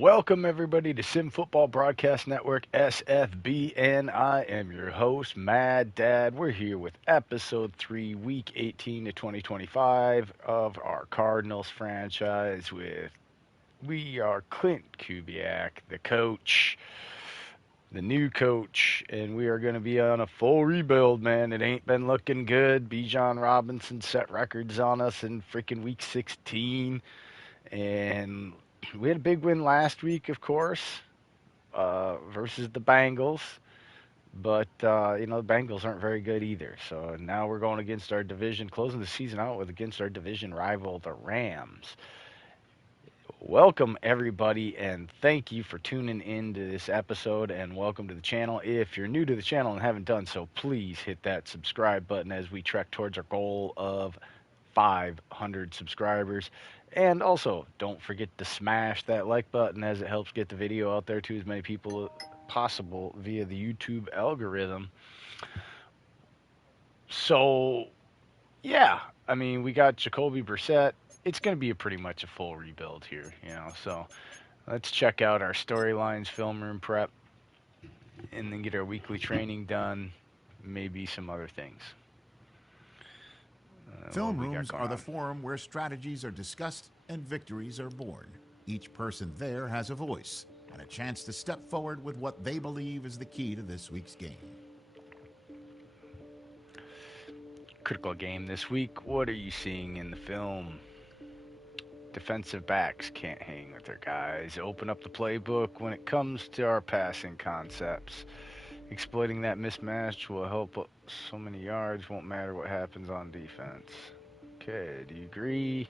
Welcome everybody to Sim Football Broadcast Network SFB, and I am your host, Mad Dad. We're here with episode 3, week 18 to 2025 of our Cardinals franchise. We are Clint Kubiak, the coach, the new coach, and we are going to be on a full rebuild, man. It ain't been looking good. Bijan Robinson set records on us in freaking week 16, and we had a big win last week, of course, versus the Bengals. But the Bengals aren't very good either. So now we're going against our division, closing the season out with against our division rival, the Rams. Welcome everybody, and thank you for tuning in to this episode, and welcome to the channel. If you're new to the channel and haven't done so, please hit that subscribe button as we trek towards our goal of 500 subscribers. And also, don't forget to smash that like button as it helps get the video out there to as many people as possible via the YouTube algorithm. So, yeah, I mean, we got Jacoby Brissett. It's going to be pretty much a full rebuild here. So, let's check out our storylines, film room prep, and then get our weekly training done, maybe some other things. Film rooms are the forum where strategies are discussed and victories are born. Each person there has a voice and a chance to step forward with what they believe is the key to this week's game. Critical game this week. What are you seeing in the film? Defensive backs can't hang with their guys. Open up the playbook when it comes to our passing concepts. Exploiting that mismatch will help so many yards. Won't matter what happens on defense. Okay, do you agree?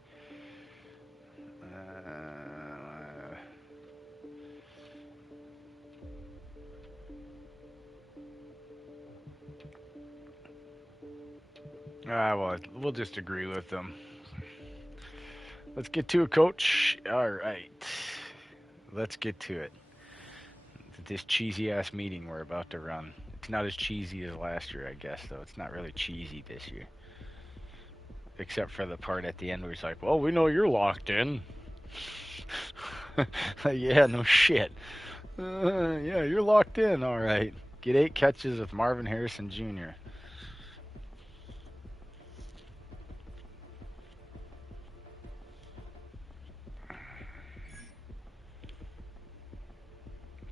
Well, we'll just agree with them. Let's get to it, Coach. All right. Let's get to it. This cheesy-ass meeting we're about to run. It's not as cheesy as last year, I guess, though. It's not really cheesy this year. Except for the part at the end where he's like, well, we know you're locked in. Yeah, no shit. Yeah, you're locked in, all right. Get 8 catches with Marvin Harrison Jr.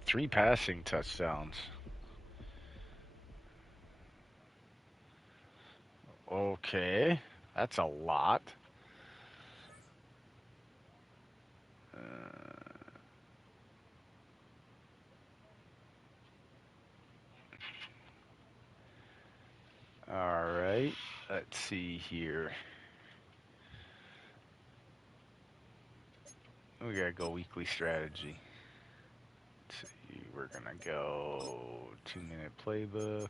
Three passing touchdowns. Okay, that's a lot. All right, let's see here. We gotta go weekly strategy. Let's see, we're gonna go 2-minute playbook.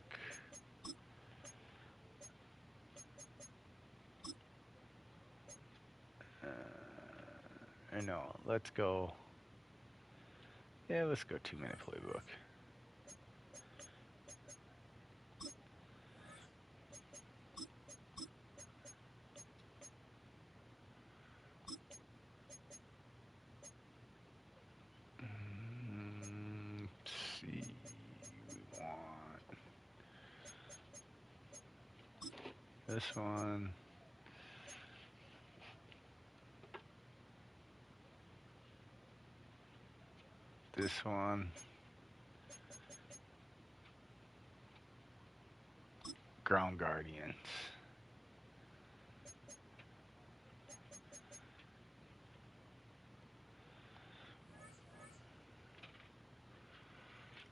No, let's go. Yeah, let's go 2-minute playbook. Let's see, we want this one. This one. Ground Guardians.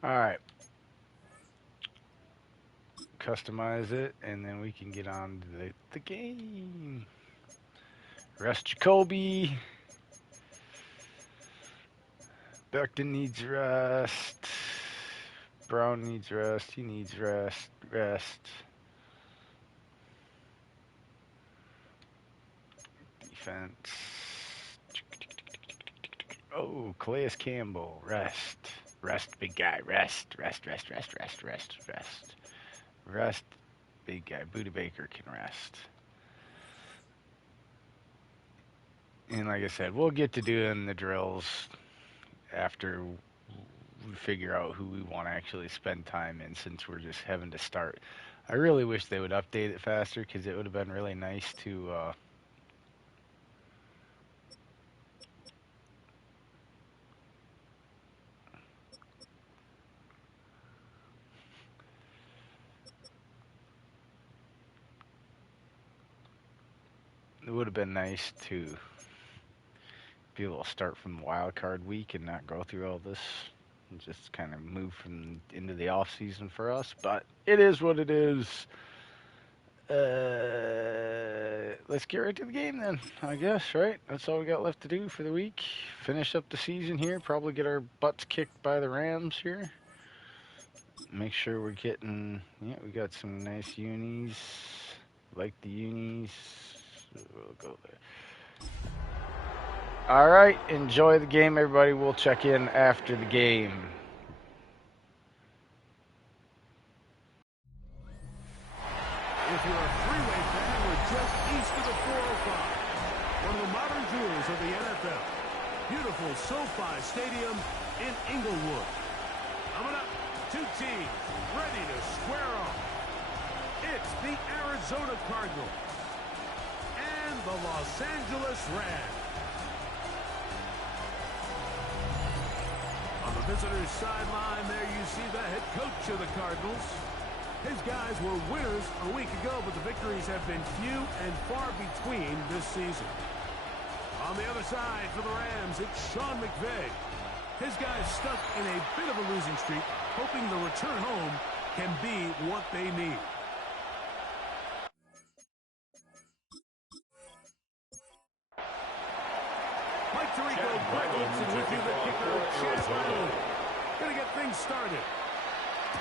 All right. Customize it, and then we can get on to the game. Rest Jacoby. Becton needs rest. Brown needs rest. He needs rest. Defense. Oh, Calais Campbell. Rest. Rest, big guy. Rest. Rest, big guy. Buda Baker can rest. And like I said, we'll get to doing the drills after we figure out who we want to actually spend time in, since we're just having to start. I really wish they would update it faster, because it would have been really nice to it would have been nice to be able to start from wild card week and not go through all this and just kind of move from into the off season for us. But it is what it is. Let's get right to the game then, I guess, right? That's all we got left to do for the week. Finish up the season here, probably get our butts kicked by the Rams here. Make sure we're getting, yeah, we got some nice unis. Like the unis. We'll go there. All right, enjoy the game, everybody. We'll check in after the game. If you're a freeway fan, we're just east of the 405, one of the modern jewels of the NFL. Beautiful SoFi Stadium in Inglewood. Coming up, two teams ready to square off. It's the Arizona Cardinals and the Los Angeles Rams. On the visitors' sideline there you see the head coach of the Cardinals. His guys were winners a week ago, but the victories have been few and far between this season. On the other side for the Rams, it's Sean McVay. His guys stuck in a bit of a losing streak, hoping the return home can be what they need. Mike Tirico, Greg Olson with you, the kicker, Chad Riley. Gonna get things started.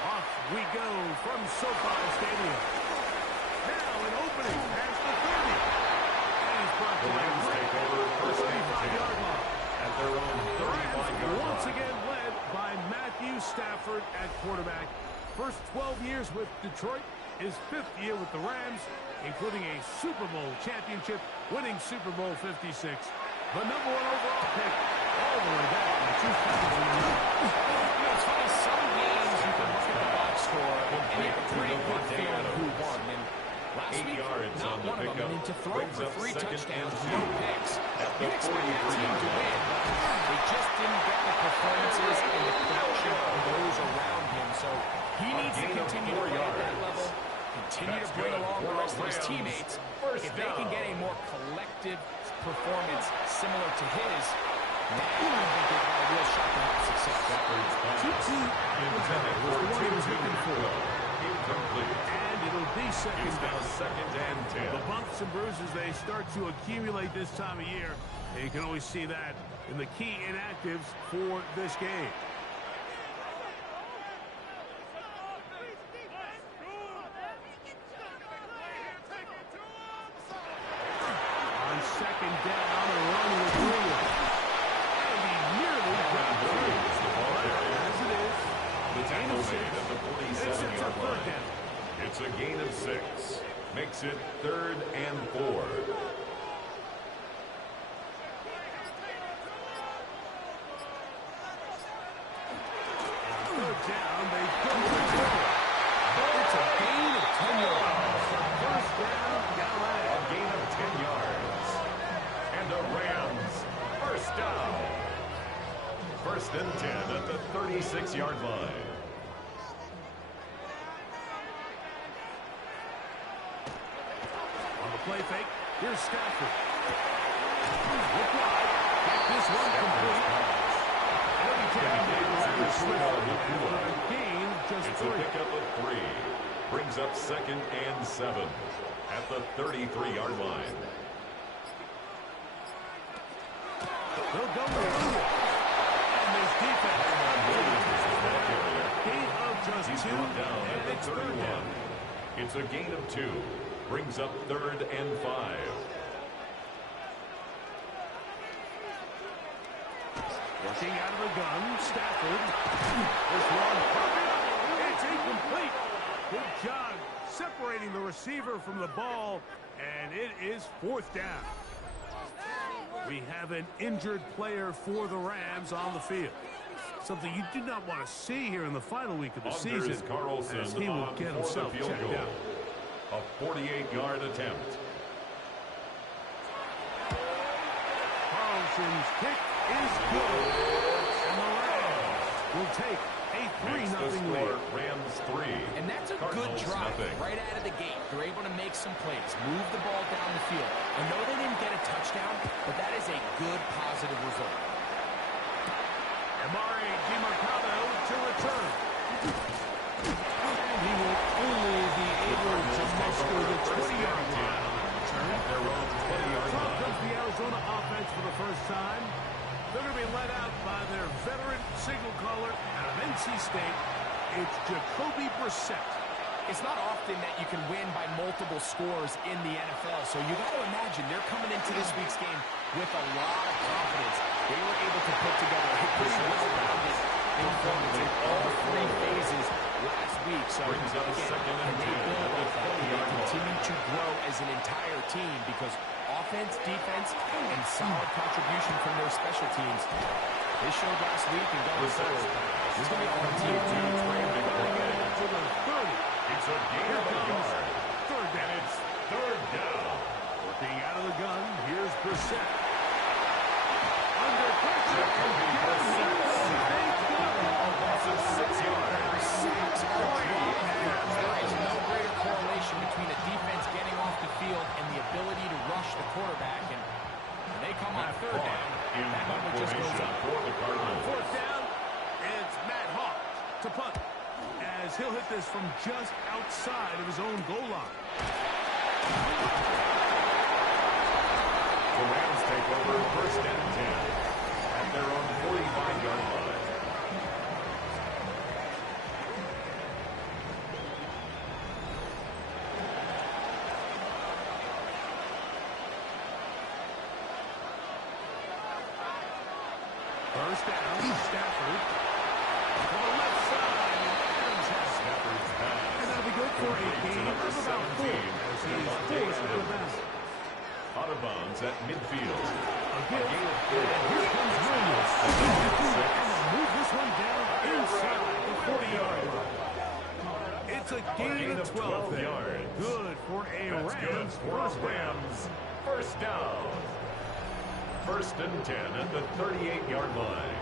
Off we go from SoFi Stadium. Now an opening past the 30. And he's brought to the 35-yard line. At their own 35-yard line. Once again led by Matthew Stafford at quarterback. First 12 years with Detroit. His 5th year with the Rams, including a Super Bowl championship, winning Super Bowl 56. The #1 overall pick all the way back in 2009. It's funny, some games you can look at the box score and you have a pretty good feeling who won. And last week, not one of them. And to throw for 3 touchdowns, no picks. You expect that team to win. They just didn't get the performances and the production of those around him. So he needs to continue to play at that level, continue to bring along the rest of his teammates. If they can get a more collective performance similar to his, now I think they've got a real shot to have success. Tutu was the one he was looking for. And it'll be second down. The bumps and bruises, they start to accumulate this time of year. And you can always see that in the key inactives for this game. On second down, a run with Williams. And he nearly got through. As it is, the gain of 6. It's a third down. It's a gain of 6. Makes it 3rd and 4. Third down, they go for it. It's a gain of 10 yards. First down, Gallant. A gain of 10 yards. And the Rams, first down. 1st and 10 at the 36-yard line. On the play fake, here's Stafford. Look wide. Get this one complete. Gain just It's 3. a pickup of 3. Brings up 2nd and 7 at the 33-yard line. They'll go with it. And there's defense. Gain of just He's 2. brought down And at it's the 31. 3rd down. It's a gain of 2. Brings up 3rd and 5. Working out of the gun, Stafford. This one, it's incomplete. Good job separating the receiver from the ball, and it is 4th down. We have an injured player for the Rams on the field. Something you do not want to see here in the final week of the season, as he will get himself checked out. A 48-yard attempt. Carlson's kick is good. And the Rams will take a 3-0 lead. Rams 3. And that's a Cardinals good drive nothing. right out of the gate. They're able to make some plays, move the ball down the field. I know they didn't get a touchdown, but that is a good positive result. Amari DiMercado to return. And he will only be able to muster the 20-yard line on that return. Their own 20-yard Top line. comes the Arizona offense for the first time. They're going to be led out by their veteran signal caller out of NC State. It's Jacoby Brissett. It's not often that you can win by multiple scores in the NFL, so you got to imagine they're coming into this week's game with a lot of confidence. They were able to put together a pretty well-rounded performance in all three phases last week. So Brings up again, second and they 10 build at the off that. They 20-yard line. continue to grow as an entire team because offense, defense, and solid contribution from their special teams. They showed last week and going forward. This is going to be a fun team to To the 30. It's a gain of a yard. Third down. And it's third down. Working out of the gun, here's Brissett. Under pressure. Jacoby Brissett. A loss of 6 yards. Sacks are great. There is no greater correlation between a defense getting off the field and the ability to rush the quarterback. And when they come on third down, In that punt number just goes formation up. for the Cardinals. Fourth down, it's Matt Hawk to punt, as he'll hit this from just outside of his own goal line. The Rams take over first and 10 at their own 45-yard line. First down, Stafford. To the left side, and Adams has it. Stafford's pass. And that'll be good for a gain of about 4 as he's forced out of bounds. Out of bounds at midfield. A gift. gain of 4. And here comes Williams. And they'll move this one down inside the 40-yard line. It's a gain of 12 there. yards. Good for a That's good Rams for first down. Rams. First down. First and 10 at the 38-yard line.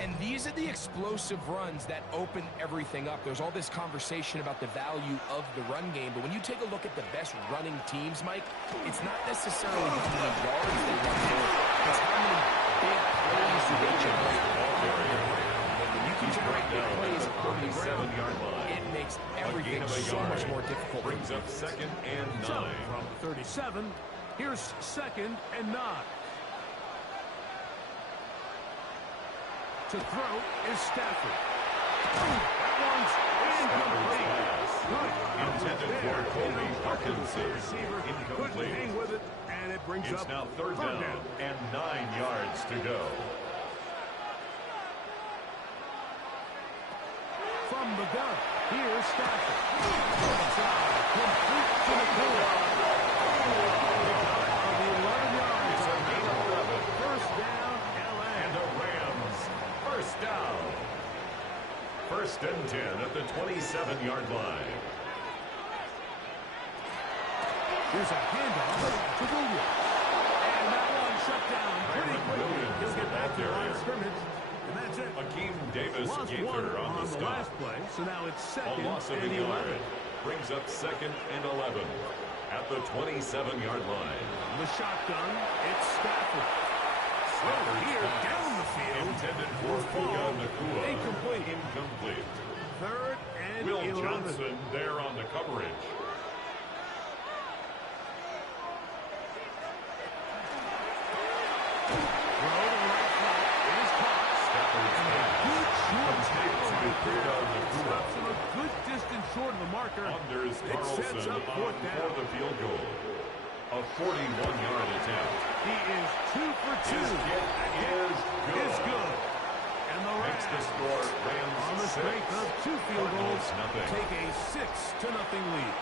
And these are the explosive runs that open everything up. There's all this conversation about the value of the run game, but when you take a look at the best running teams, Mike, it's not necessarily how many yards they run for, it's how many big plays do they generate on the ground. And when you can generate big plays on the ground, 37-yard line. it makes A everything gain of a so yard. much more difficult. Brings up second and 9. So, from 37, here's second and 9. To throw is Stafford. That one's incomplete. Good. Intended for Colby Parkinson. Receiver couldn't Incomplete. hang with it, and it brings It's up now third down and 9 yards to go. From the gun, here's Stafford. Inside, complete to the corner. Of the 11 yards. It's a gain of 11. First down, LA. And the Rams, first down. First and 10 at the 27-yard line. Here's a handoff to Williams. And that one shut down pretty Kyron quickly. Williams, He'll get the back to the ball line of carrier. scrimmage. And that's it. Akeem Davis Lost Gaither one on the the stop. last play, so now it's A second loss of and a 11. yard. Brings up second and 11 at the 27-yard line. The shotgun, it's Stafford. Slow here down the field. Intended for Puka Nakua. Incomplete. Incomplete. Third and Will 11. Johnson there on the coverage. Throw to the right side. It is caught. Stafford's pass. Good short Complete to Puka Nakua. Stops him a good distance short of the marker. Anders It sets Carlson up on fourth for down. the field goal. A 41-yard attempt. He is 2 for 2. His kick is good. It's good. And the makes the Rams, score Rams on the 6, strength of 2 field goals, Cardinals nothing. take a 6-0 lead.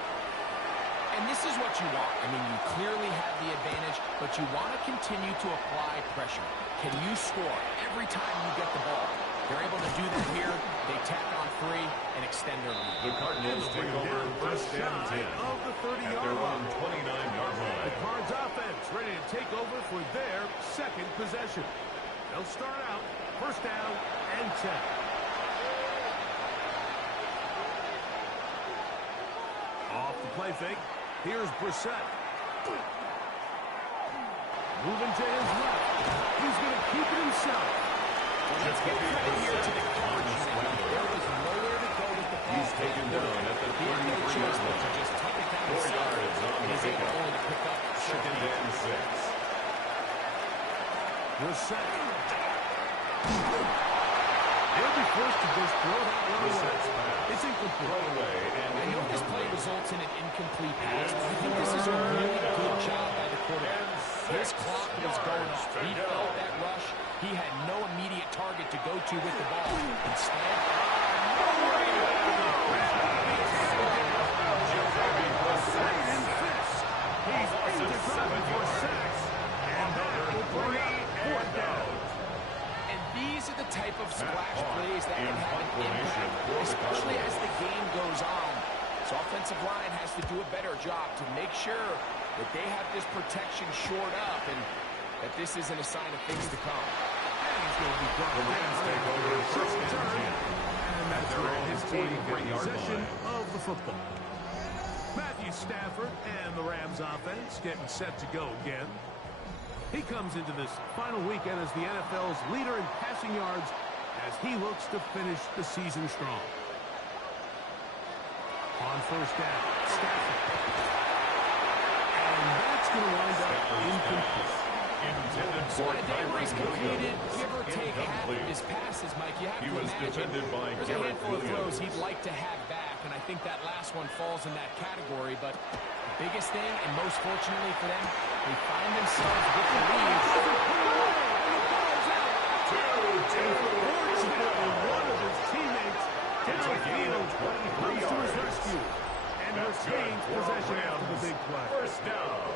And this is what you want. I mean, you clearly have the advantage, but you want to continue to apply pressure. Can you score every time you get the ball? They're able to do that here. They tack on 3 and extend their lead. The Cardinals take over first and 10 of the 30-yard at their own line. 29-yard The line. Cards offense ready to take over for their second possession. They'll start out first down and 10. Off the play fake. Here's Brissett. Moving to his left. He's going to keep it himself. Well, let's get credit here to the coverage. There was nowhere to go with the ball. He's taken down at the He had no 33-yard choice but to line. just tuck it down 4 the yards on the He's able pickup. only to pick up Second and 6. Brissett. They'll be forced to just throw that one away. Brissett's pass. It's incomplete. Throw away and I know this play results in an incomplete pass, but I think this is a really good job by the quarterback. His clock was going off. He felt that rush. He had no immediate target to go to with the ball. Instead, He's into trouble for sacks. And that will bring up 4th down. and these are the type of splash plays that can have an formation impact, for the especially as Cardinals. the game goes on. So offensive line has to do a better job to make sure that they have this protection shored up and that this isn't a sign of things to come. And he's going to be brought The Rams down. take over first and 10 And that's at their where own his team gets 43-yard possession line. of the football. Matthew Stafford and the Rams offense getting set to go again. He comes into this final weekend as the NFL's leader in passing yards as he looks to finish the season strong. On first down, Stafford. And that's going to wind up incomplete. Intended So for on a day where he's Tyrone completed, Williams. give or take half of Incomplete. his passes, Mike, you have He to was imagine defended by there's a Garrett handful of throws Williams. he'd like to have back, and I think that last one falls in that category. But the biggest thing, and most fortunately for them, they find themselves with the lead. Unfortunately, one of his teammates It's a gain of downfield 23 comes to his yards. rescue and That's good retains for possession Rams. after the big play. First down.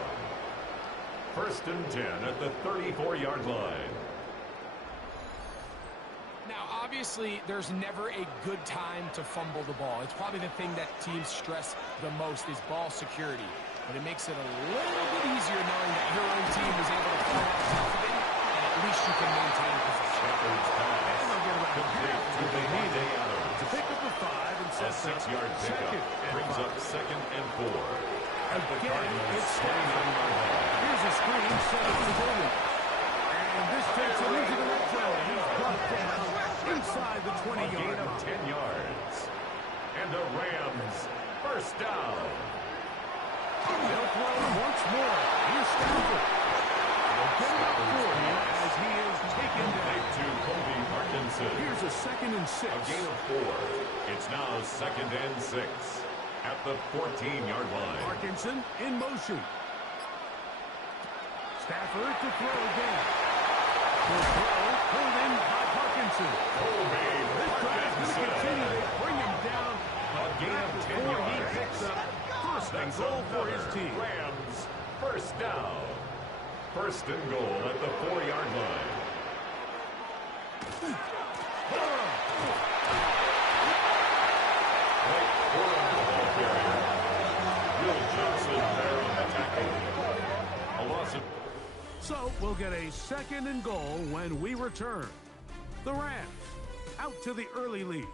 First and 10 at the 34-yard line. Now, obviously, there's never a good time to fumble the ball. It's probably the thing that teams stress the most is ball security. But it makes it a little bit easier knowing that your own team was able to fall on top of it, and at least you can maintain possession. Stafford's pass. And they'll get about Complete half to what they Devontae needed to Adams. pick up the 5 and A set up 6-yard pickup second and brings 5. up second and 4. At the Again, Cardinals' it's 29-yard line. Here's a screen set up to Williams. And this takes him into the red zone. He's brought down inside the A 20-yard gain of line. 10 yards. And the Rams first down. They'll throw once more. Here's Stafford. They'll get it up for him as he is taken down. Big to Kobe Parkinson. Here's a 2nd and 6. A gain of 4. It's now second and 6 at the 14-yard line. Parkinson in motion. Stafford to throw again. The throw pulled in by Parkinson. Kobe This drive is going to continue. They bring him down. A gain of 10 Before he yards. picks up first and That's goal for his another team. Rams first down. First and goal at the 4-yard line. Right for the ball carrier. Will Johnson there on the tackle. A loss of So we'll get a 2nd and goal when we return. The Rams out to the early lead.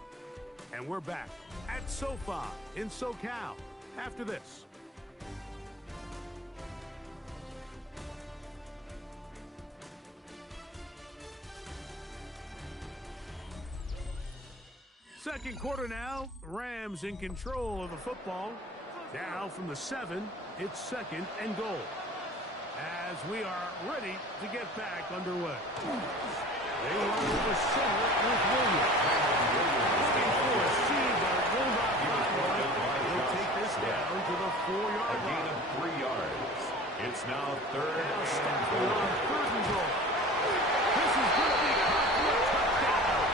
And we're back at SoFi in SoCal after this. Second quarter now. Rams in control of the football. Now from the 7, it's 2nd and goal. As we are ready to get back underway. They run to the center with Williams. Looking for a seam, but it will not fly. He'll take this down to the 4-yard a gain line. of 3 yards. It's now third Now and Stafford goal. on 3rd and goal. This is going to be caught for a touchdown.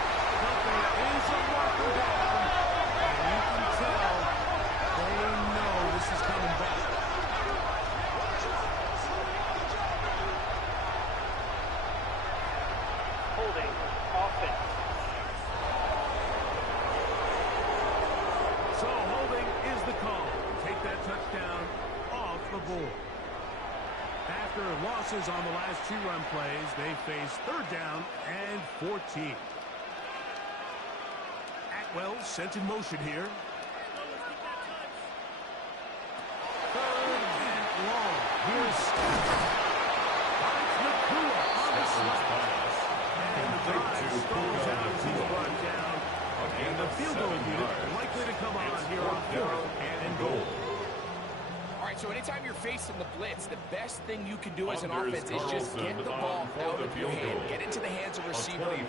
the board. After losses on the last 2-run plays, they face 3rd down and 14. Atwell sent in motion here. 3rd and long. Here's Nakua on the slide. And the drive stalls out as he's brought down. And the field goal unit likely to come on here on 4th and goal. All right, so anytime you're facing the blitz, the best thing you can do as an offense is just get the ball out of your hand, get into the hands of receiver, run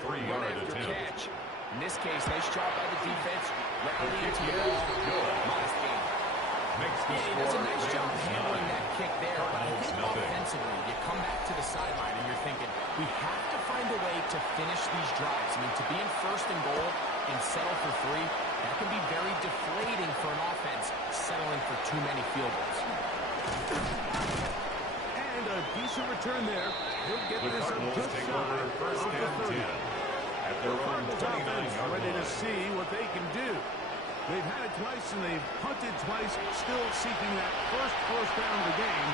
after catch. In this case, nice job by the defense, rallying to the ball. Modest game. Yeah, he does a nice job handling that kick there, but I think offensively, you come back to the sideline and you're thinking, we have to find a way to finish these drives. I mean, to be in 1st and goal and settle for 3, that can be very deflating for an offense settling for too many field goals. And a decent return there. He'll get this up just shy of the 30. At their own 29-yard ready to line. see what they can do. They've had it twice and they've punted twice, still seeking that first down of the game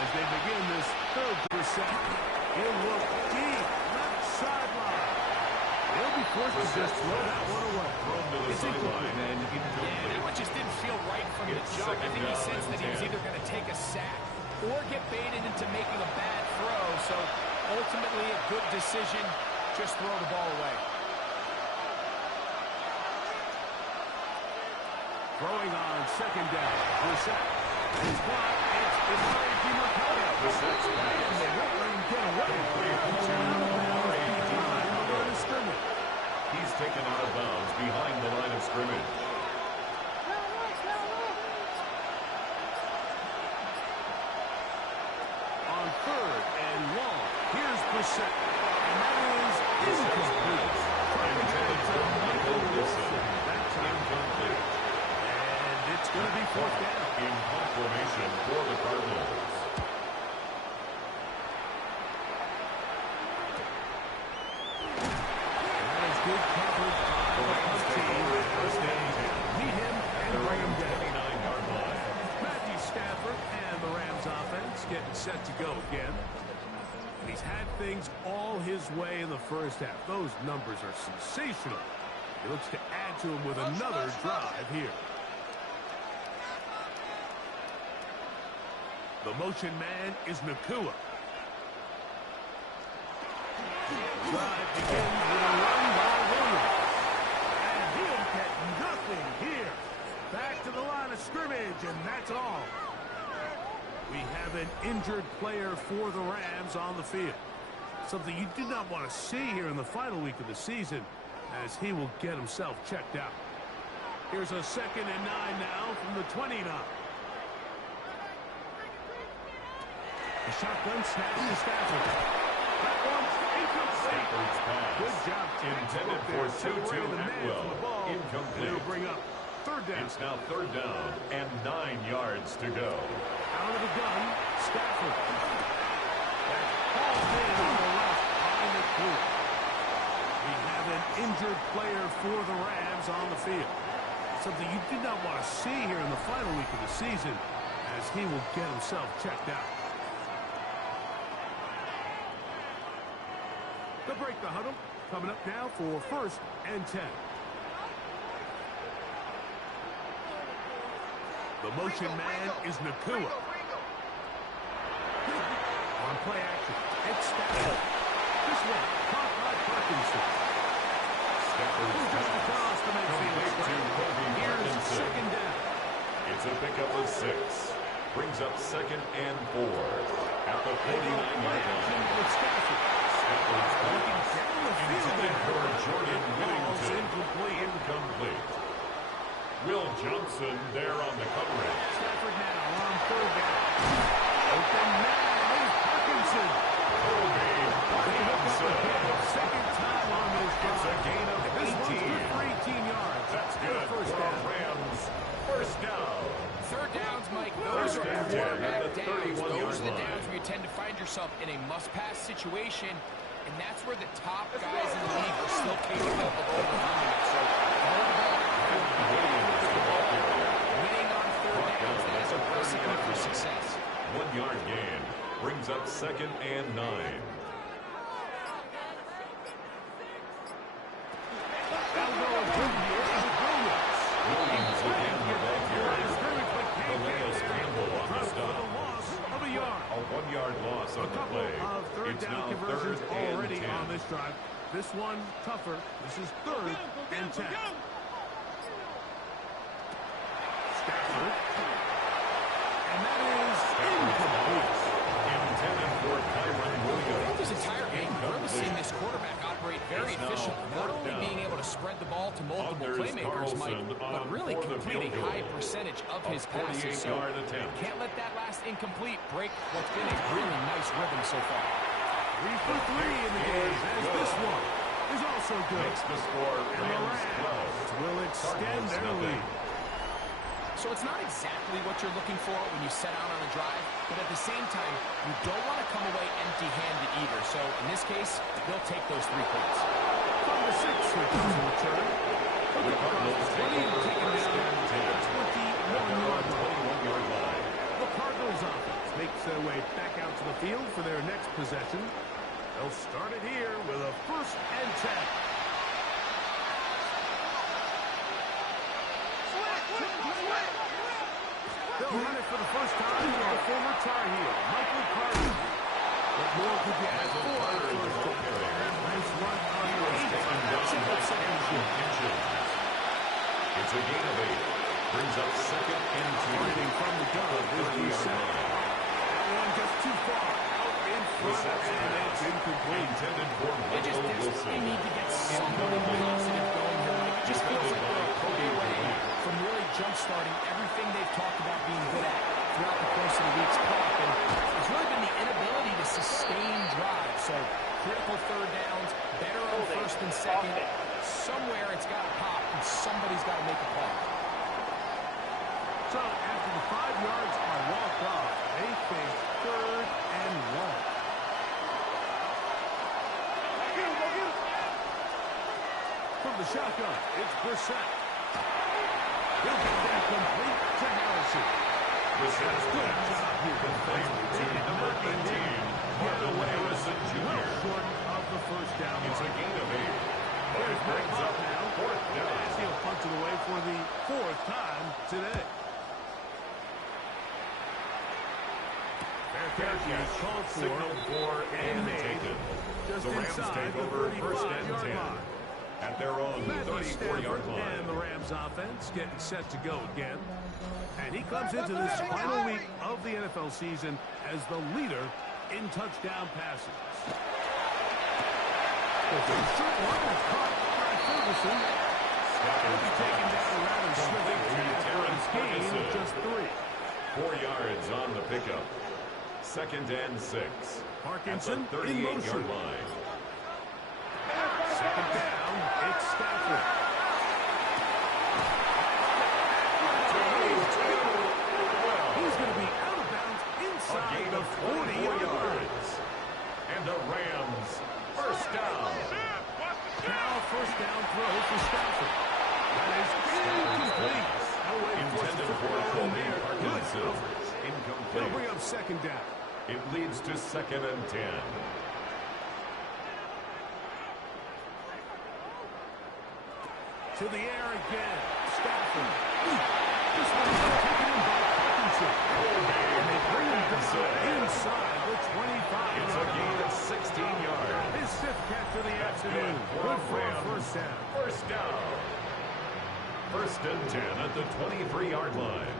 as they begin this 3rd possession. He'll look deep, left sideline. They'll be forced to just throw that one away. Thrown to the sideline and Yeah, that one just didn't feel right from the jump. I think he sensed that he was either going to take a sack or get baited into making a bad throw. So ultimately a good decision, just throw the ball away. Throwing on 2nd down. Brissett. He's blocked. It's Emari Mercado. Brissett's pass. And they won't let him get away. Behind the line of scrimmage. He's taken out of bounds behind the line of scrimmage. On 3rd and long. Here's Brissett. And that is incomplete. Intended for Michael Wilson. That time. Incomplete. It's going to be 4th down. In confirmation for the Cardinals. That is good coverage by the punt team. 1st and 10. Meet him and bring him down. 29-yard line. Matthew Stafford and the Rams offense getting set to go again. And he's had things all his way in the first half. Those numbers are sensational. He looks to add to them with another drive here. The motion man is Nakua. Drive begins with a run by Williams. And he'll get nothing here. Back to the line of scrimmage, and that's all. We have an injured player for the Rams on the field. Something you did not want to see here in the final week of the season, as he will get himself checked out. Here's a 2nd and 9 now from the 29. The shotgun snap to Stafford. That one's incomplete. Stafford's pass. Good job. Intended for Tutu Atwell. Incomplete. They'll bring up 3rd down. It's now 3rd down and 9 yards to go. Out of the gun, Stafford. That's hauled in on the left by Nakua. We have an injured player for the Rams on the field. Something you did not want to see here in the final week of the season, as he will get himself checked out. They'll break the huddle. Coming up now for 1st and 10. The motion man is Nakua. On play action, it's Stafford. This one caught by Parkinson. Stafford's Just pass. across the midfield. Complete to Kobe Here's Parkinson. 2nd down. It's a pickup of 6. Brings up 2nd and 4. At the 49-yard line. With Stafford. Stafford's pass. Down the field Intended there. for Jordan Ball's Whittington. incomplete. Incomplete. Will Johnson there on the coverage. Stafford now on 3rd down. Open man is Parkinson. Kobe Parkinson. Second time on this It's a gain of This one's 18. good for 18 yards. That's And a good first for down. Rams. 1st down. 3rd downs, Mike, those are First and 10 quarterback at the downs. 31-yard Those are the line. downs where you tend to find yourself in a must-pass situation, and that's where the top guys in the league are still capable of overcoming it. So, throw the ball. Williams, the ball carrier. Winning on 3rd downs, that is a recipe for success. 1-yard gain. Brings up 2nd and 9. Williams again with that carry. Calais Campbell on the stop. A 1-yard loss on the play. It's now 3rd and 10. On this drive. This one tougher. This is 3rd and 10. Stafford. And that is incomplete. Intended for Kyron Williams. This entire game, we're seeing this quarterback operate very efficiently. Not only being able to spread the ball to multiple playmakers, Mike, but really complete a high percentage of his passes. So can't let that last incomplete break what's been a really nice rhythm so far. 3 for 3 in the game, as this one is also good. Makes the score Rams 12. Will extend their lead. So it's not exactly what you're looking for when you set out on a drive, but at the same time, you don't want to come away empty-handed either. So in this case, they'll take those 3 points. From the 6, return. The Cardinals take over first and 10. 21-yard line. The Cardinals offense makes their way back out to the field for their next possession. They'll start it here with a 1st and 10. They'll run it for the first time with the former Tar Heel, Michael Carter. What more could you ask for? Nice run on the 8. It's a gain of 8. Brings up 2nd and 2. From the gun, there's Brissett. That one just too far. Out in front, and it's incomplete. Intended for They just Michael Wilson. desperately need to get something positive going here, Mike. It just feels like they're a play away from really jump-starting everything they've talked about being good at throughout the course of the week's prep. And it's really been the inability to sustain drives. So critical 3rd downs, better on 1st and 2nd. Somewhere it's got to pop, and somebody's got to make a play. So after the 5 yards are walked off, they face 3rd and 1. From the shotgun, it's Brissett. He'll get that complete to Harrison. Brissett's Good job here. complete to number 18, Marvin Harrison Jr. Short of the 1st down. It's a gain of 8. But it brings up 4th down. He'll punt it away for the 4th time today. Fair catch called for. Signaled for and taken. Just The Rams inside take the over 1st and 35-yard 10 line. at their own Matthew 34-yard Stafford line. and the Rams offense getting set to go again. And he comes into this final week of the NFL season as the leader in touchdown passes. Short one was caught by Ferguson. He'll be taken down rather swiftly after his gain of just 3. 4 yards on the pickup. 2nd and 6. Parkinson at the in motion. 38-yard line. 2nd down, it's Stafford. He's going to be out of bounds A inside gain the of 40-yard 44 line. yards. And the Rams 1st down. Now 1st down throw for Stafford. That is incomplete. No way to force Intended the for football in Colby there. Good Parkinson. coverage. They'll Incomplete. bring up 2nd down. It leads to 2nd and 10. To the air again. Stafford. This one is taken in by Parkinson. And they bring him down inside the 25. It's a gain of 16 yards. His 5th catch of the afternoon. Good for a 1st down. 1st down. 1st and 10 at the 23-yard line.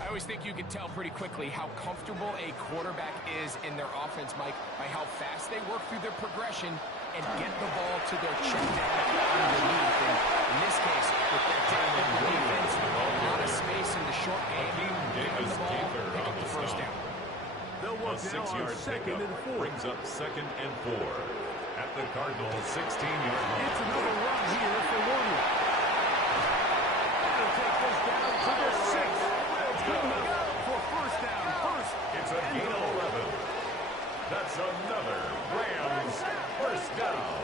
I always think you can tell pretty quickly how comfortable a quarterback is in their offense, Mike, by how fast they work through their progression and get the ball to their check down underneath. And in this case, with that typical defense, a lot of space in the short game, give them the ball, pick up the 1st down. They'll A work now on 6-yard 2nd pickup and 4. brings up 2nd and 4 at the Cardinals' 16-yard line. It's another run here for Warner. They'll take this down to the 6th. Good enough for 1st down. It's a gain of 11. That's another Rams 1st down.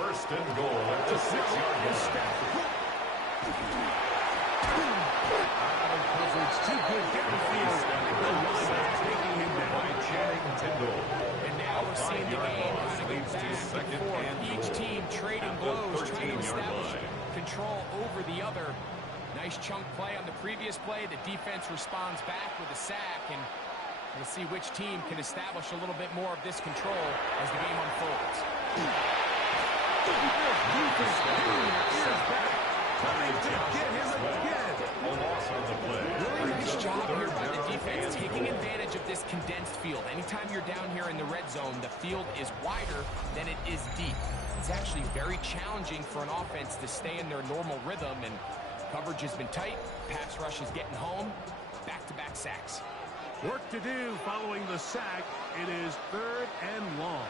1st and goal at the 6-yard line. too good downfield. The linebacker taking him down. By Channing Tindall. And now we're seeing the game kind of go back and forth. Each team trading blows, trying to establish control over the other. Nice chunk play on the previous play. The defense responds back with a sack, and we'll see which team can establish a little bit more of this control as the game unfolds. Trying to get him again. A loss on the play. Really nice job here by the defense, taking advantage of this condensed field. Anytime you're down here in the red zone, the field is wider than it is deep. It's actually very challenging for an offense to stay in their normal rhythm, and coverage has been tight. Pass rush is getting home. Back-to-back sacks. Work to do following the sack. It is 3rd and long.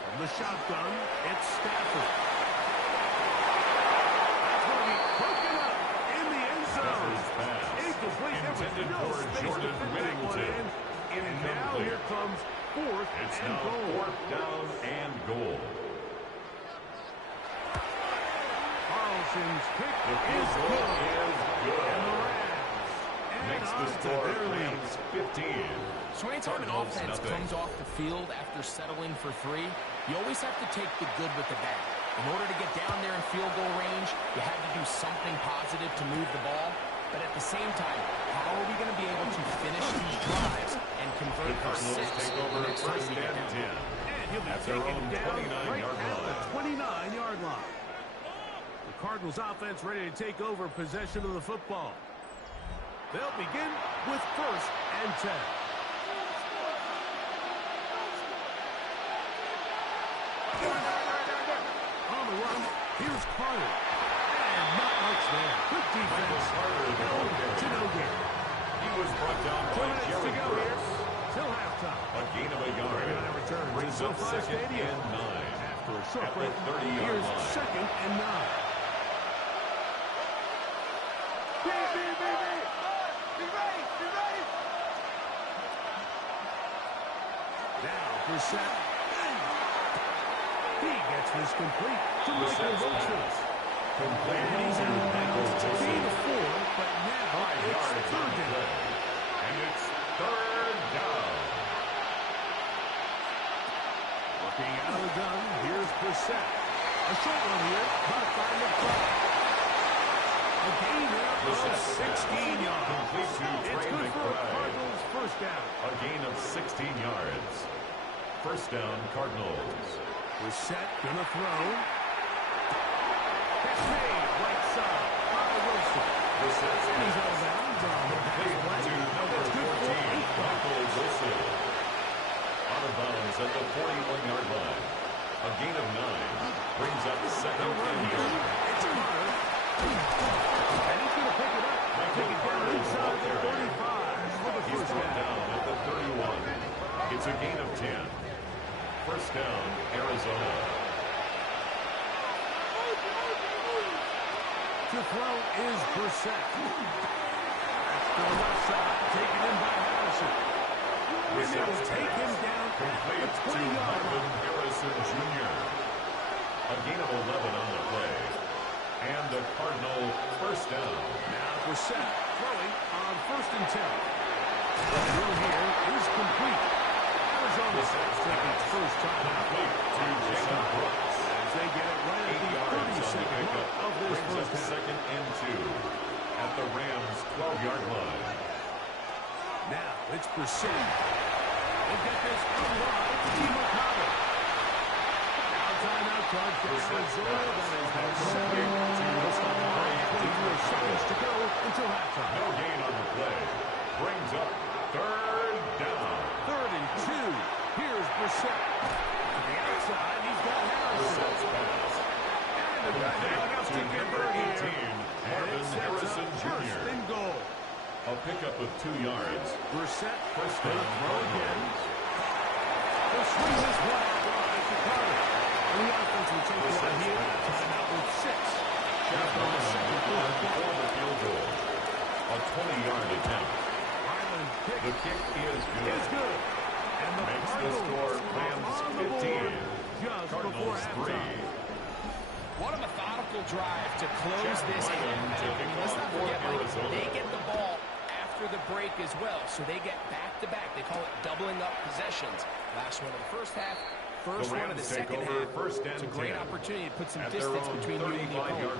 From the shotgun, it's Stafford. Broken up in the end zone. Incomplete. There was no space to fit that one in. And now here comes 4th It's and now goal. 4th down and goal. Carlson's kick The is field good. goal is good. And the Rams Makes add the on to score their lead. Rams 15. So anytime an Cardinals, offense nothing. comes off the field after settling for 3, you always have to take the good with the bad. In order to get down there in field goal range, you have to do something positive to move the ball. But at the same time, how are we going to be able to finish these drives and convert The for Cardinals 6 take over next time 1st we get and down? 10. And he'll be At their taken own down 29-yard right at line. the 29-yard line. The Cardinals offense ready to take over possession of the football. They'll begin with 1st and 10. On the run, here's Carter. And not much there. Good defense. To no gain. He was brought down 2 by minutes to Jerry go here. Burks. Till halftime. A gain of a yard. Ready on return. Brings up SoFi 2nd Stadium. and 9. After a short At the break, 30-yard here's line. 2nd and 9. Now for set. He gets this complete to Michael Wilson. Complete. And he's out of bounds to Wilson. gain of 4, but now 5 it's yards on 3rd the down. play. And it's 3rd down. Looking out of the gun, here's Brissett. A short one here, about 5 to play. A gain there of 16 yards. Complete to It's Trey good for a McBride. Cardinals 1st down. A gain of 16 yards. 1st down, Cardinals. Brissett gonna throw. Catch made, right side by Wilson. And he's out of bounds on the pass Complete play. to number That's good for 14, 8 yards. Michael Wilson. Out of bounds at the 41-yard line. A gain of 9. Brings up 2nd and goal. It's Carter. And he's gonna pick it up. Take it down inside the 35 for the He's 1st brought down. down at the 31. It's a gain of 10. 1st down, Arizona. To throw is Brissett. That's to the left side, taken in by Harrison. And it'll take him down at Complete the to 20-yard Marvin line. Harrison Jr. A gain of 11 on the play. And the Cardinal 1st down. Now Brissett throwing on 1st and 10. The throw here is complete. Arizona taking its first time out. Complete to Jason Brooks. As they get it right 8 at the yards on the 32nd pickup. mark of this Brings up first half. 2nd and 2. At the Rams' 12-yard line. Now it's Brissett. They'll get this out wide to Mercado. Now timeout card for Arizona. That is their second. Just on the line. 24 seconds to go until halftime. No gain on the play. Brings up 3rd down. 3rd and 2. Here's Brissett. To the outside, he's got Harrison. Brissett's pass. And the guy dug up To to number convert 18, here. Marvin Harrison First Jr. and goal. A pickup of 2 yards. Brissett 1st gonna down, throw again. Cardinals. They'll swing this one out wide to Carter. And the offense will take one Brissett's here. pass. Timeout with 6. Just on the second quarter before the field goal. A 20-yard attempt. Highland kick The kick is good. is good. And the Makes the Cardinals score are Rams on the 15. board just before Cardinals 3. halftime. What a methodical drive to close close this half out. I mean, let's not forget, Mike, they get the ball after the break as well, so they get back-to-back. They call it doubling up possessions. Last one of the first half, first one of the second half. It's a great opportunity to put some distance between you and the opponent.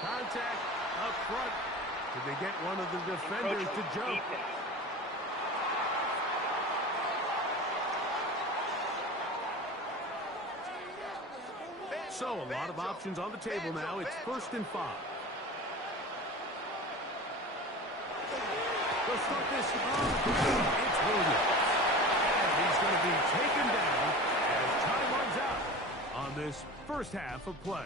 Contact up front. Did they get one of the defenders to jump? So, a lot of options on the table now. It's 1st and 5. They'll start this on the ground. It's Williams. And he's going to be taken down as time runs out on this first half of play.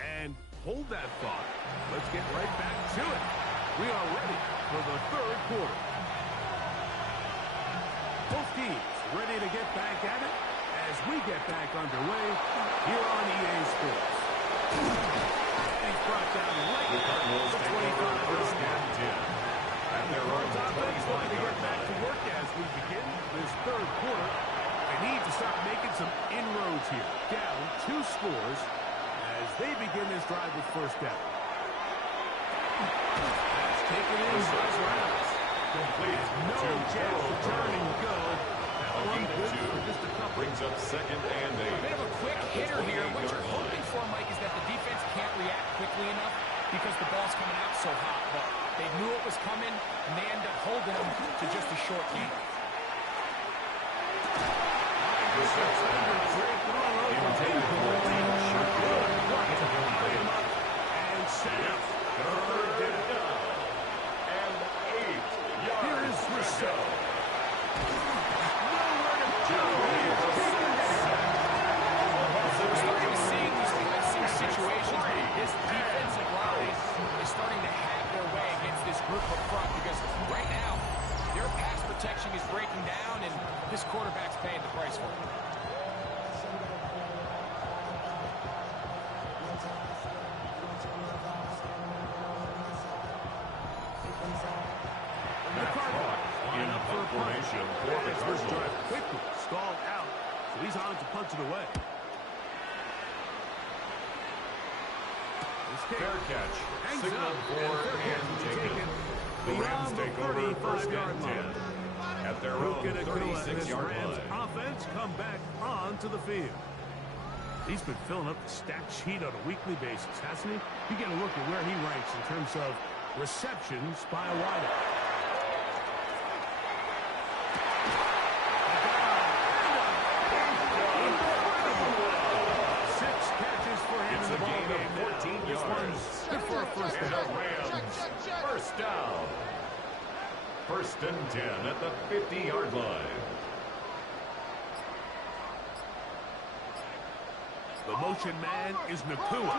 And hold that thought. Let's get right back to it. We are ready for the third quarter. Both teams ready to get back at it as we get back underway here on EA Sports. He's brought down right the Cardinals the take over 25. first and 10. And they're on the 25-yard back to line. work as we begin this third quarter. They need to start making some inroads here. Down 2 scores as they begin this drive with first down. That's taken in by Browns. Complete No to chance to turn and go. A gain of 2 brings up 2nd and 8. A bit of a quick hitter here. What you're hoping for, Mike, is that the defense can't react quickly enough because the ball's coming out so hot. But they knew it was coming, and they end up holding them to just a short gain. Intended for a deep short good. And set up. Third down. And 8 yards. Here is Rousseau. We're starting to see these passing situations where this defensive line is starting to have their way against this group up front because right now their pass protection is breaking down and this quarterback's paying the price for it. In formation for the First drive Cardinals. quickly stalled out, so he's on to punch it away. Fair catch. Hangs Signal up, for and taken. The Rams beyond the take over first 35-yard and line. 10 at their Who own can agree with this 36-yard Rams line. offense come back onto the field? He's been filling up the stat sheet on a weekly basis, hasn't he? You get a look at where he ranks in terms of receptions by a wideout. It's a gain of 14 yards. Good for a first And down. the Rams, first down. 1st and 10 at the 50-yard line. The motion man is Nakua.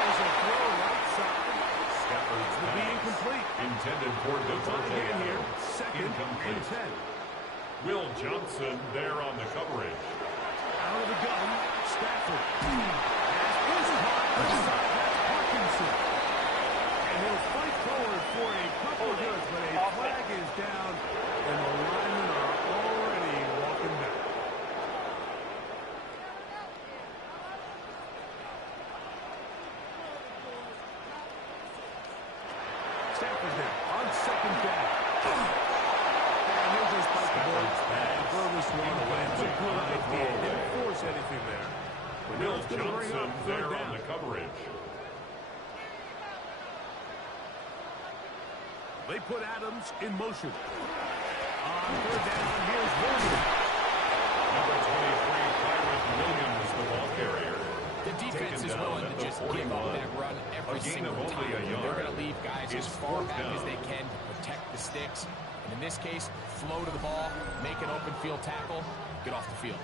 There's a throw right side. Stafford's Will be pass. incomplete. Intended for Devontae Again here, Adams. 2nd Incomplete. and 10. Will Johnson there on the coverage. Out of the gun, Stafford. Has his heart inside. That's Parkinson. And he'll fight forward for a couple of yards, but a flag is down, and the linemen are already walking back. Stafford there on 2nd down. And he'll just bite the ball and throw this one away. But good idea. Didn't force anything there. But now Will it's going to bring Johnson up there third on down. the coverage. They put Adams in motion. On third down, here's Williams. Number 23, Kyron Williams, the ball carrier. The defense Taken is down willing at to the just give 41. up that run every A gain single of only time. a They're yard. going to leave guys as It's far 4th back as down. they can to protect the sticks. And in this case, flow to the ball, make an open field tackle, get off the field.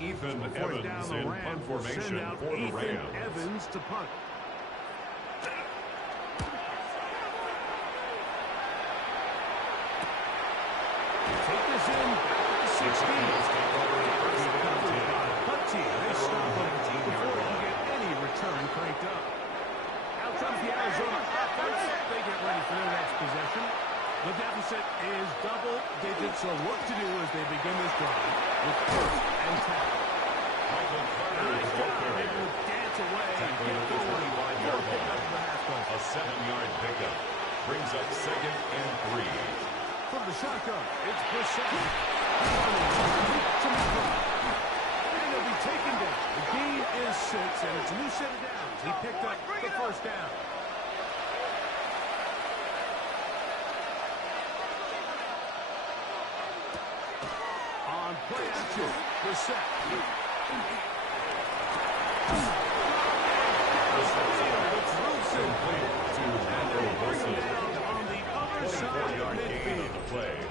Ethan Fourth Evans down, the in Rams punt will send formation out for the Ethan Rams. Evans to punt. Take this in back to 16. Covered by Hutchie. They stop him before he can get any return cranked up. comes the Arizona offense. They get ready for their next possession. The deficit is double digits, so what to do as they begin this drive with 1st and 10. Michael Carter is the carry. Able to dance away. Tackling at the 25-yard line. A 7-yard pickup. Brings up 2nd and 3. From the shotgun, it's Brissett. And he'll be taken down. The gain is 6, and it's a new set of downs. He picked up the 1st down. On play action, Brissett. On the other side of midfield.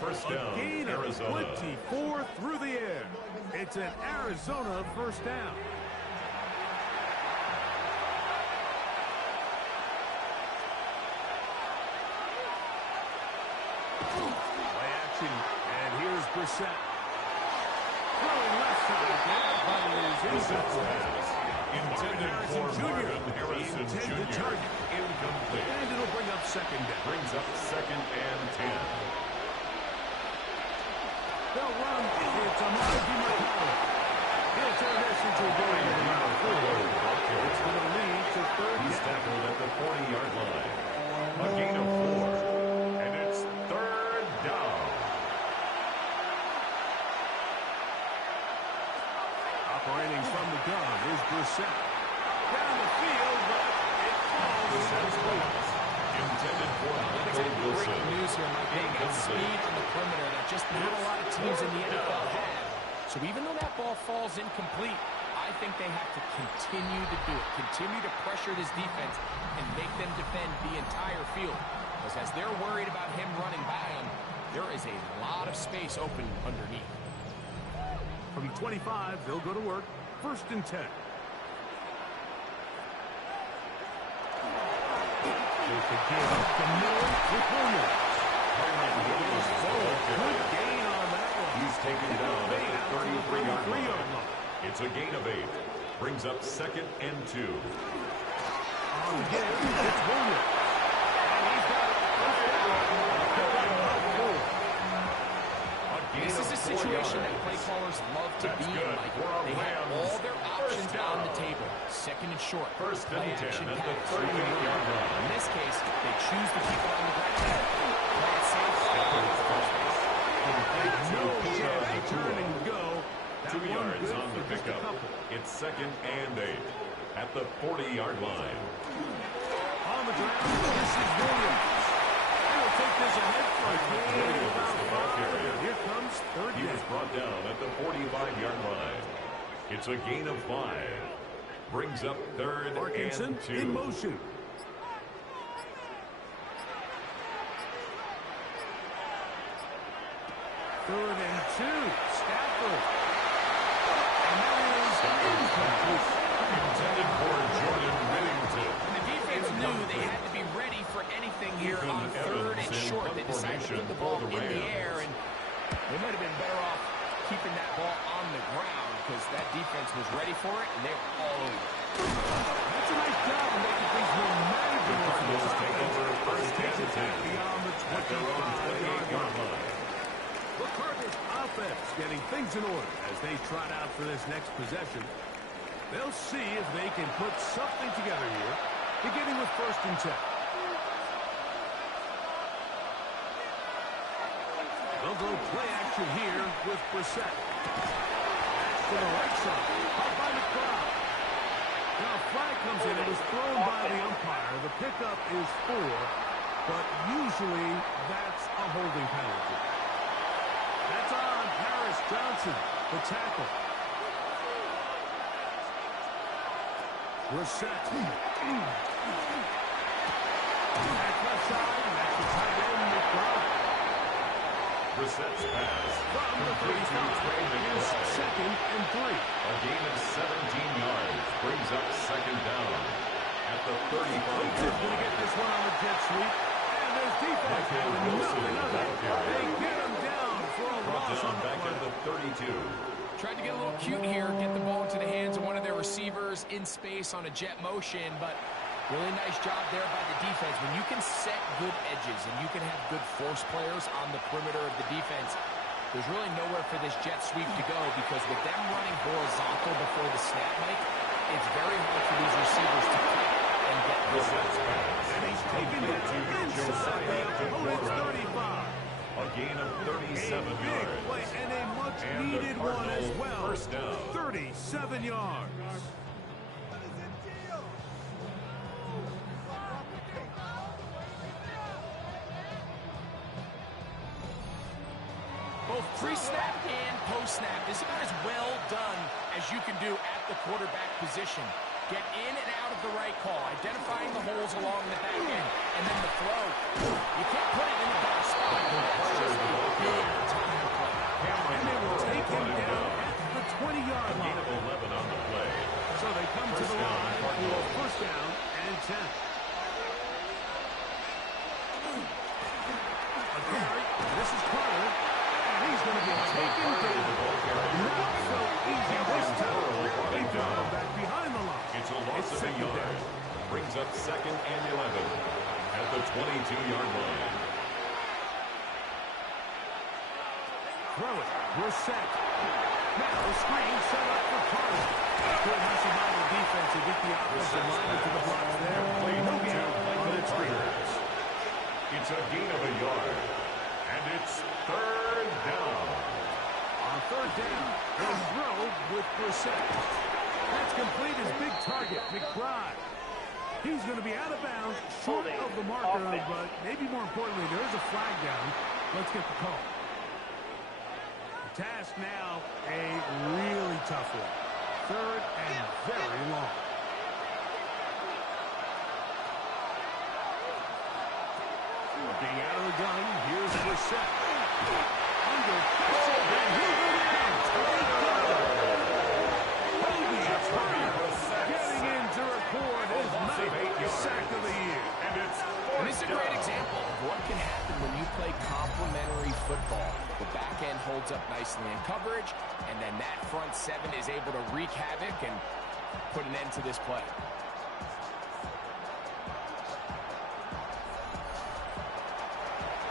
First down, Gain of Arizona. 24 through the air. It's an Arizona 1st down. Play action, and here's Brissett. Throwing left side, but it is inside. Intended for Marvin Harrison Jr. Incomplete. And it'll bring up 2nd down. Brings up 2nd and 10. They'll run. It's Amari DiMarcano. He'll turn this into a going to the 4. It's going to lead to 3rd He's down. tackled at the 40-yard line. A gain of 4. And it's 3rd down. Operating from the gun is Brissett. Down the field, but it falls. Brissett's pass. Intended for Michael Wilson. Great news here, Mike. They got speed on the perimeter that just not a lot of teams in the NFL have. So even though that ball falls incomplete, I think they have to continue to do it. Continue to pressure this defense and make them defend the entire field. Because as they're worried about him running by them, there is a lot of space open underneath. From 25, they'll go to work. 1st and 10. There's the give up the middle with Williams. Good gain on that one. He's taken down at the 33-yard line. It's a gain of 8. Brings up 2nd and 2. On the give, it's Williams. And he's got it. This is a situation that play callers love to be in, Mike. They have all their options on the table. 2nd and short. First and Play 10 action at the pass. 38-yard line. In this case, they choose to keep it on the ground. Play it safe. No chance to turn and go. That 2 one yards good on the for just a pickup. couple. It's 2nd and 8 at the 40-yard line. On the ground, this is Williams. He'll take this ahead for a gain of about 5. Here comes 3rd He down. was brought down at the 45-yard line. It's a gain of 5. Brings up 3rd Parkinson and 2. in motion. Third and 2. Stafford. And that is incomplete. Intended for Jordan Whittington. The defense knew they had to be ready for anything here on 3rd and short. They decided to put the ball in the air, and they might have been better off keeping that ball on the ground because that defense was ready for it, and they were all over it. That's a nice job of making things more manageable for this Cardinals take offense. over first Takes and it 10 beyond the at their own 28-yard 28-yard line. The Cardinals offense getting things in order as they trot out for this next possession. They'll see if they can put something together here, beginning with 1st and 10. They'll go play action here with Brissett. Pass to the right side, caught by the crowd. Now a flag comes in. It was thrown by the umpire. The pickup is 4, but usually that's a holding penalty. That's on Paris Johnson, the tackle. Brissett. Back left side, and that's the tight end, McBride. Brissett's pass. From the 35 is 2nd and 3. A gain of 17 yards brings up 2nd down at the 35-yard Going to line. get this one on the jet sweep. And there's defense Michael doing Wilson nothing of back it. here. They get him down for a Brought loss down on the back play. at the 32. Tried to get a little cute here, get the ball into the hands of one of their receivers in space on a jet motion, but Really nice job there by the defense. When you can set good edges and you can have good force players on the perimeter of the defense, there's really nowhere for this jet sweep to go, because with them running horizontal before the snap, Mike, it's very hard for these receivers to cut and get the sets pass. And he's taken it inside the opponent's 35. A gain of 37 a big yards. Play and a much-needed one as well. First down. 37 yards. Both pre-snap and post-snap is about as well done as you can do at the quarterback position. Get in and out of the right call, identifying the holes along the back end, and then the throw. You can't put it in the best spot. That's just a big-time play. And they will take him down at the 20-yard Gain line. of 11 on the play. So they come to the line for first down and 10. A carry. This is Carter. He's going to get taken down. Not so easy this time. They drop him back behind the line. It's a loss of a yard. Brings up second and 11 at the 22-yard line. Throw it. We're set. Now the screen set up for Carter. Good hustle by the defense to get the offensive line to the blocks there. No gain on the screens. It's a gain of a yard. And it's third down. On third down, they'll throw with Brissett. That's complete his big target, McBride. He's going to be out of bounds, short of the marker, but maybe more importantly, there is a flag down. Let's get the call. The task now, a really tough one. Third and very long. Looking out of the gun, here's Brissett. Under pressure, and he'll go down. Getting in to record his ninth sack of the year. And this is a great example of what can happen when you play complementary football. The back end holds up nicely in coverage, and then that front seven is able to wreak havoc and put an end to this play.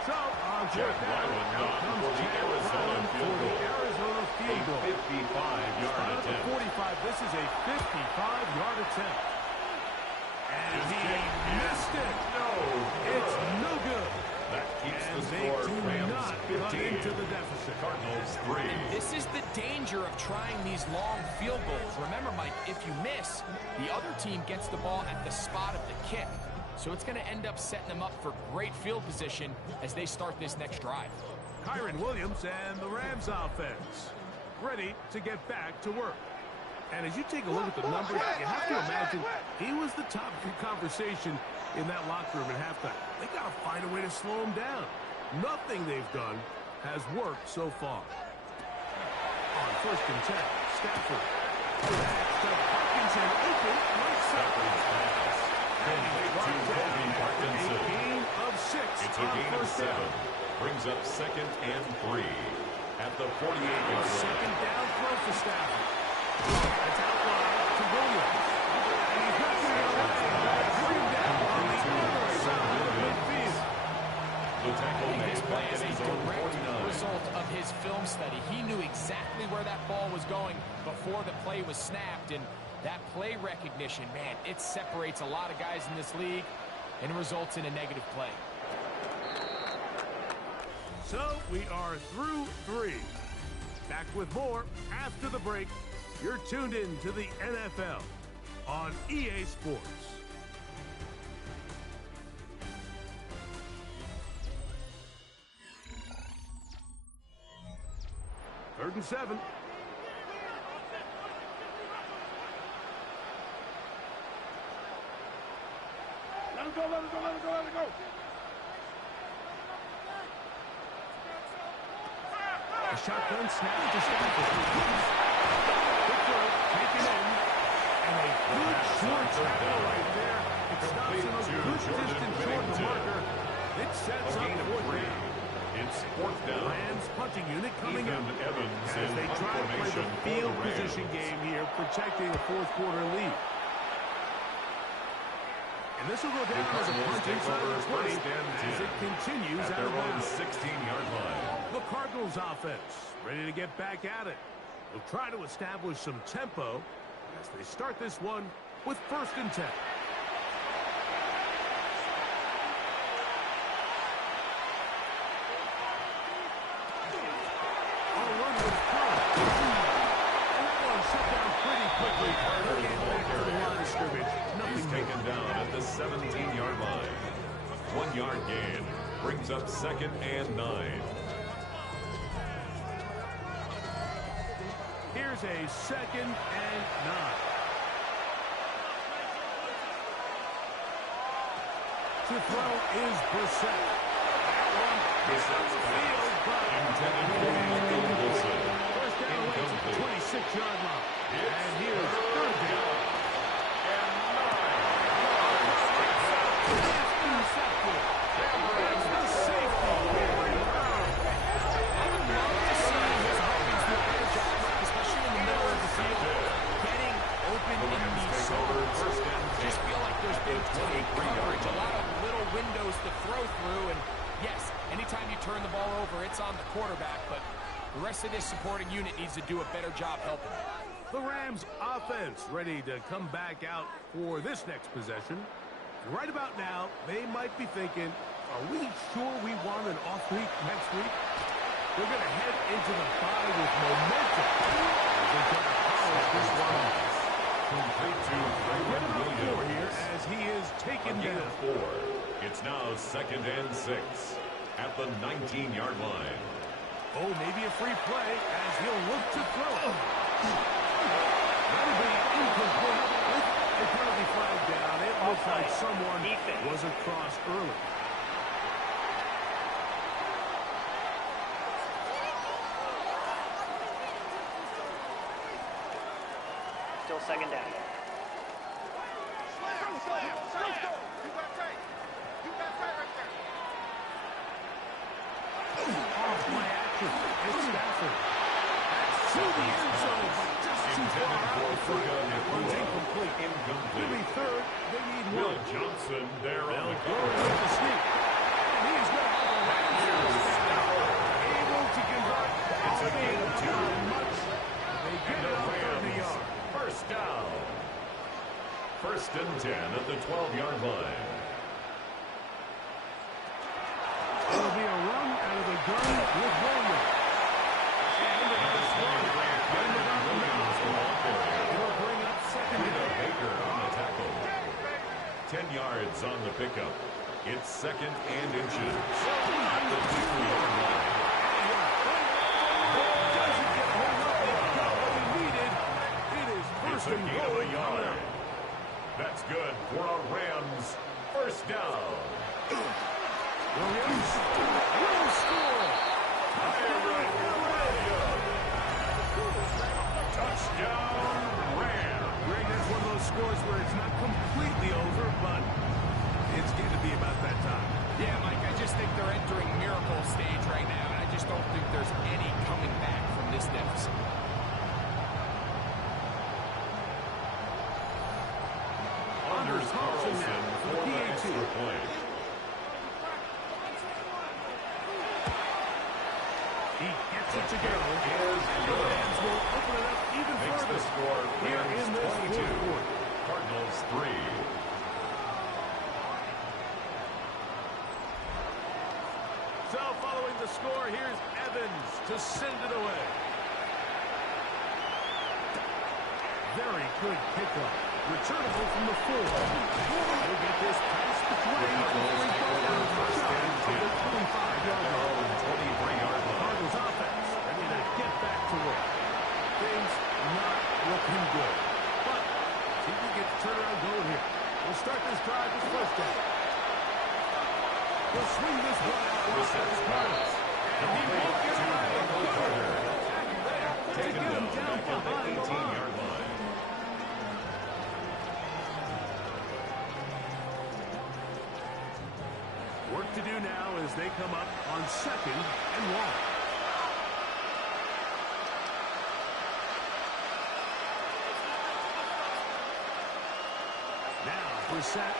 So, on Jack fourth down, Wyland out for comes the Jack Arizona Wyland field for the goal. Arizona A field goal. 55-yard Out of the attempt. 45, this is a 55-yard attempt. And he missed it. No. It's no good. That keeps And the they score. do Rams not run 15. into the deficit. Cardinals 3. This is the danger of trying these long field goals. Remember, Mike, if you miss, the other team gets the ball at the spot of the kick. So it's going to end up setting them up for great field position as they start this next drive. Kyron Williams and the Rams offense ready to get back to work. And as you take a look at the numbers, you have to imagine he was the top of the conversation in that locker room at halftime. They got to find a way to slow him down. Nothing they've done has worked so far. On first and 10, Stafford. Back to Parkinson, open, right side. And he brought down a gain of 6 It's a on gain of first 7. down. Brings up second and 3 at the 48-yard line. Second down throw for Stafford. That's out wide to Williams. And he's not going to get away. Bring him down on the other side of midfield. The tackle I think made this play back is at a his own direct 49. result of his film study. He knew exactly where that ball was going before the play was snapped, and that play recognition, man, it separates a lot of guys in this league and results in a negative play. So we are through 3. Back with more after the break. You're tuned in to the NFL on EA Sports. Third and 7. Let him go, let him go, let him go, let him go. A shotgun snap to Stafford. Good throw, taken in. And a good short tackle right there. It stops him a good distance short the marker. It sets up fourth down. It's fourth down. Rams punting unit coming up Ethan Evans as in they try to play the formation for field the Rams. position game here, protecting a fourth quarter lead. And this will go down as a punt inside of the 20 as it continues at out their of own bounds. 16-yard line. The Cardinals offense ready to get back at it. They'll try to establish some tempo as they start this one with 1st and 10. He's taken down at the 17-yard line. 1-yard gain brings up 2nd and 9. Here's a 2nd and 9. To throw is Brissett. Brissett's pass intended for Wilson. First down at the 26-yard line. And here's 3rd down. A lot of little windows to throw through, and yes, anytime you turn the ball over, it's on the quarterback, but the rest of this supporting unit needs to do a better job helping. The Rams offense ready to come back out for this next possession. And right about now, they might be thinking, are we sure we want an off week next week? They're going to head into the bye with momentum. They're going to follow this one. Complete to Kyron Williams Here as he is taken Again down. 4. It's now 2nd and 6 at the 19-yard line. Oh, maybe a free play as he'll look to throw. That'll be incomplete with a penalty flag down. It looks like someone was across early. Still 2nd down. Off play action. It's Stafford. That's to the end zone, but just too far out in front. That one's incomplete. Give me 3rd. They need Will 1. Johnson there on the They'll go with the sneak. And he's going to have a able to convert. It's a gain of 2. Much. They get it on 30 yards. First down. 1st and 10 at the 12-yard line. It'll be a run out of the gun with Williams. And they have a score. It'll bring up 2nd down. Baker on the tackle. 10 yards on the pickup. It's 2nd and inches at the 2-yard line. Doesn't get hold up. He got what he needed. It is It's first a and gain goal of a coming yard. up. That's good for a Rams first down. Williams will score. Touchdown, Rams. Greg, that's one of those scores where it's not completely over, but it's getting to be about that time. Yeah, Mike, I just think they're entering miracle stage right now, and I just don't think there's any coming back from this deficit. Anders Carlson for the extra point. He gets it to go. Is The good. Rams will open it up even Makes further the score here Rams in this 22, fourth quarter. Cardinals 3. So following the score, here's Evans to send it away. Very good kickoff. Returnable from the 4. We'll get this past the 20. First and 10. 25-yard line. 23-yard line. Cardinals offense ready to get back to work. Things not looking good. But see if we get the turnaround going here. We'll start this drive with 1st down. We'll swing this one out. Brissett's pass. And he won't get away. Carter. There to Taken get him down down back at the behind the line. 18-yard line. Work to do now as they come up on 2nd and 1. Now Brissett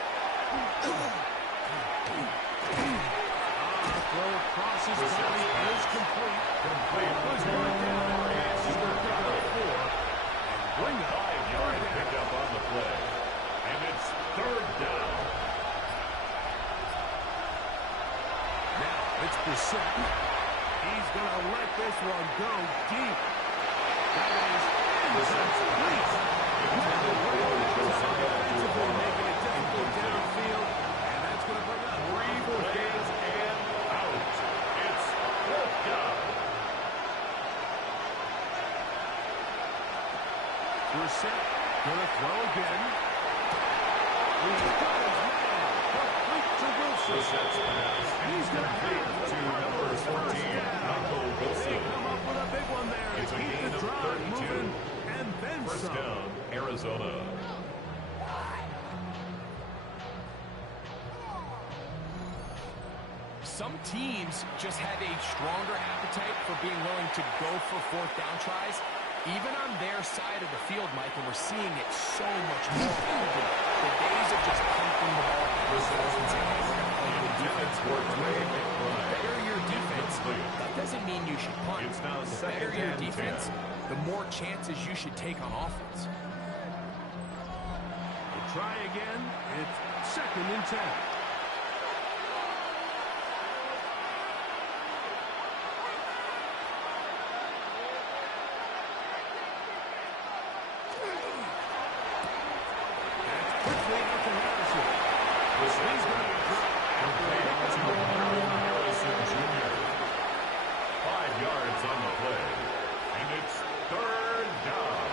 Throw across his body is complete. Was brought down at pass. He's going to pick up 4. And bring up 5-yard pickup on the play. And it's 3rd down. Now it's Brissett. He's going to let this one go deep. That is incomplete. Making it difficult downfield. And that's going to bring up 3 plays and out. It's 4th down. Brissett going to throw again. He's got his man. Complete to Wilson. Brissett's pass. And he's going to have To number 14, Taco They Wilson. come up with a big one there. It's a Keep gain the of drive 32. moving. And then 1st some. down, Arizona. Some teams just have a stronger appetite for being willing to go for 4th down tries, even on their side of the field, Mike, and we're seeing it so much more often. The days of just punting the ball out of bounds and the defense works way. The better your defense, that doesn't mean you should punt. It's now The better 2nd your and defense, 10. the more chances you should take on offense. We'll try again. It's 2nd and 10. Quickly out to Harrison. He's going to drop. Harrison Jr. 5 yards on the play. And it's 3rd down.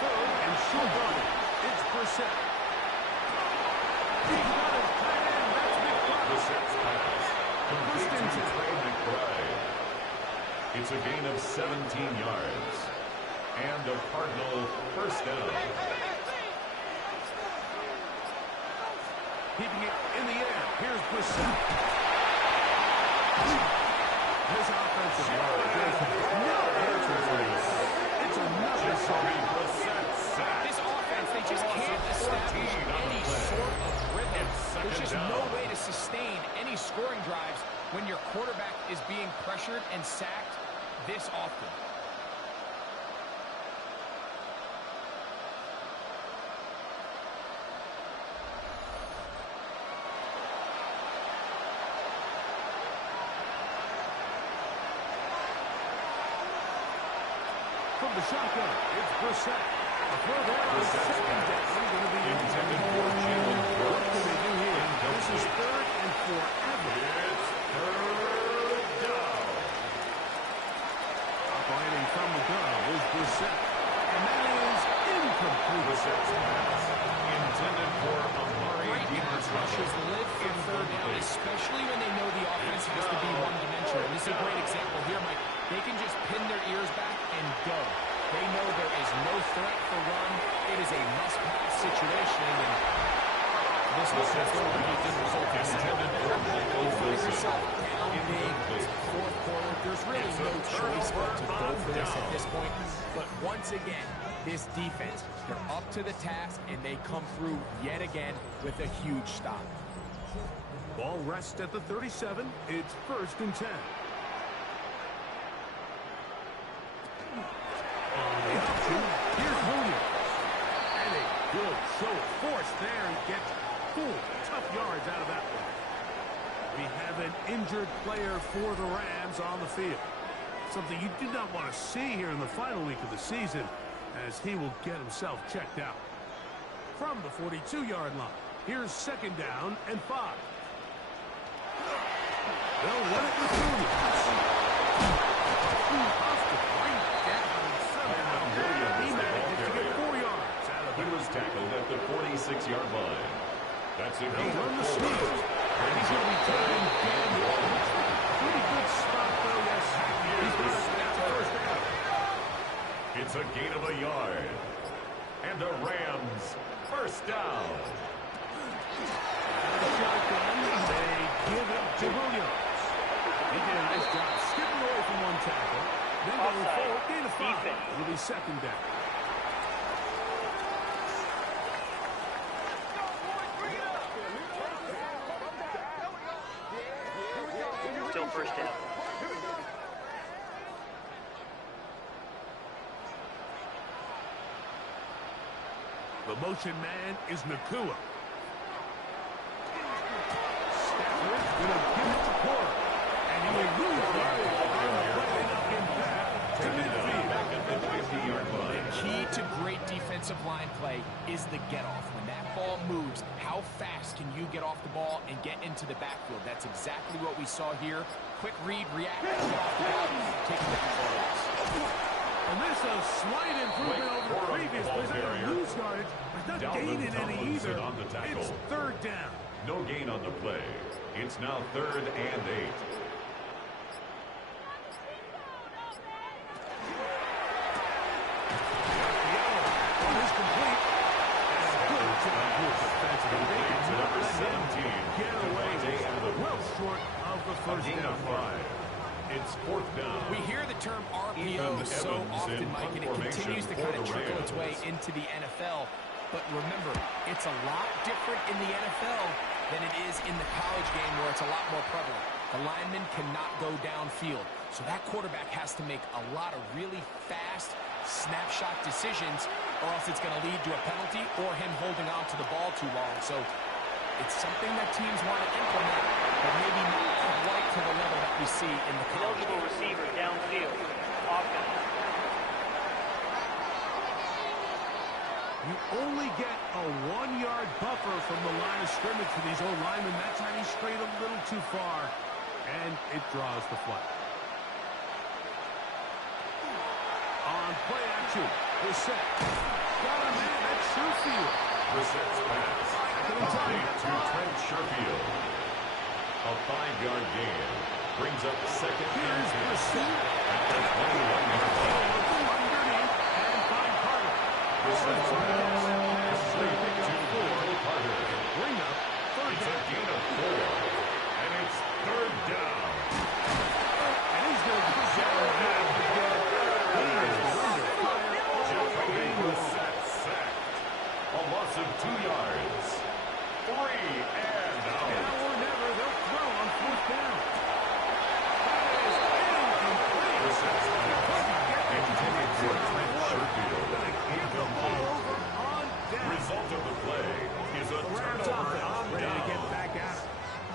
3rd and short. It's Brissett. He's got his tight end. That's McBride. Brissett's pass. Complete First and to 10. Trey McBride. It's a gain of 17 yards. And a Cardinal 1st down. Keeping it in the air. Here's Brissett. His offensive line. It's another Jacoby Brissett sack. This offense, they just can't establish any sort of rhythm. There's just no way to sustain any scoring drives when your quarterback is being pressured and sacked this often. from the shotgun. It's Brissett. A throw there on Brissett's 2nd down. Going to be intended for Jalen What Brooks. can they do here? This is 3rd and forever. It's 3rd down. Operating from the gun is Brissett. And that is incomplete. Brissett's pass intended for Amari Great pass rushers live for 3rd down, especially when they know the offense has to be one-dimensional. And this is a great example here, Mike. They can just pin their ears back and go. They know there is no threat for run. It is a must-pass situation. And this offense will be good result. You find yourself down big, 4th quarter. There's really no choice but to go for this at this point. But once again, this defense, they're up to the task, and they come through yet again with a huge stop. Ball rests at the 37. It's 1st and 10. On the option, here's Williams. And a good show of force there. He gets 4 tough yards out of that one. We have an injured player for the Rams on the field. Something you do not want to see here in the final week of the season, as he will get himself checked out. From the 42-yard line, here's 2nd down and 5. They'll run it with Williams. He manages to get 4 yards out of He it. was tackled at the 46-yard line. That's a They'll gain run the of 4. sneak. And he's going to be taken down. Pretty good spot, though, yes. He's got us at the 1st down. It's a gain of a yard. And the Rams 1st down. Shotgun. They give it to Williams. He did a nice job skipping away from one tackle. Then going Offside. forward, gain of 5. Defense. It'll be 2nd down. first down. The motion man is Nakua. Stafford going to give it to Porter. And he will lose yardage on the play, knock him back to midfield. The key to great defensive line play is the get-off. When that ball moves, how fast can you get off the ball and get into the backfield? That's exactly what we saw here. Quick read, react, get off the ball, take the ball. And this is a slight improvement over the previous play. He's not going to lose yardage, but not gaining any either. It's third down. No gain on the play. It's now 3rd and 8. It's 4th down. We hear the term RPO so often, Mike, and it continues to kind of trickle its way into the NFL. But remember, it's a lot different in the NFL than it is in the college game where it's a lot more prevalent. The lineman cannot go downfield. So that quarterback has to make a lot of really fast snapshot decisions, or else it's going to lead to a penalty or him holding on to the ball too long. So it's something that teams want to implement, but maybe not quite to the level that we see in the college game. Eligible receiver downfield. Offense. You only get a 1-yard buffer from the line of scrimmage for these old linemen. That time he strayed a little too far, and it draws the flag. On play action, Brissett. Got a man at Sherfield. Brissett's pass. Complete to Trent Sherfield. A 5-yard gain. Brings up 2nd and 10. At the 21-yard line. Underneath and find Carter. Brissett's pass. Complete to Carter. Bring up third It's a down. gain of 4. And it's 3rd down. And he's going to push out of that again. He is under fire all game long. Sacked. A loss of 2 yards. 3 and Now out. or never, they'll throw on 4th down. That is incomplete. Brissett's pass. Intended for Trent Sherfield. Give the ball over on down. Result of the play is a The Rams turnover offense on ready to get down. back at it.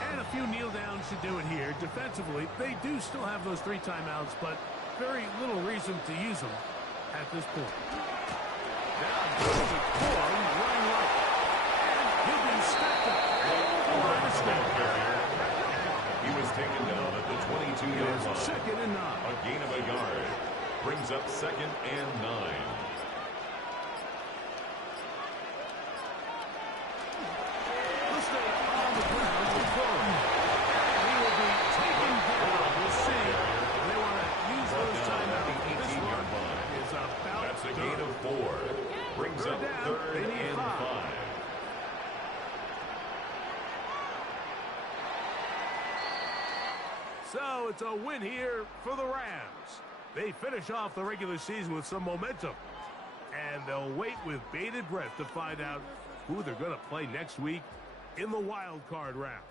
And a few kneel downs should do it here. Defensively, they do still have those 3 timeouts, but very little reason to use them at this point. Now goes to Corum running right. And he'll be stacked up. He was taken down at the 22-yard line. 2nd and 9. A gain of a yard. Brings up 2nd and 9. He'll stay on the ground with Corum. He will be taken down. We'll see. They want to use those timeouts. This 18-yard one line. is about That's a done. gain of 4. Brings Third up down. 3rd They need and 5. So it's a win here for the Rams. They finish off the regular season with some momentum. And they'll wait with bated breath to find out who they're going to play next week in the wild card round.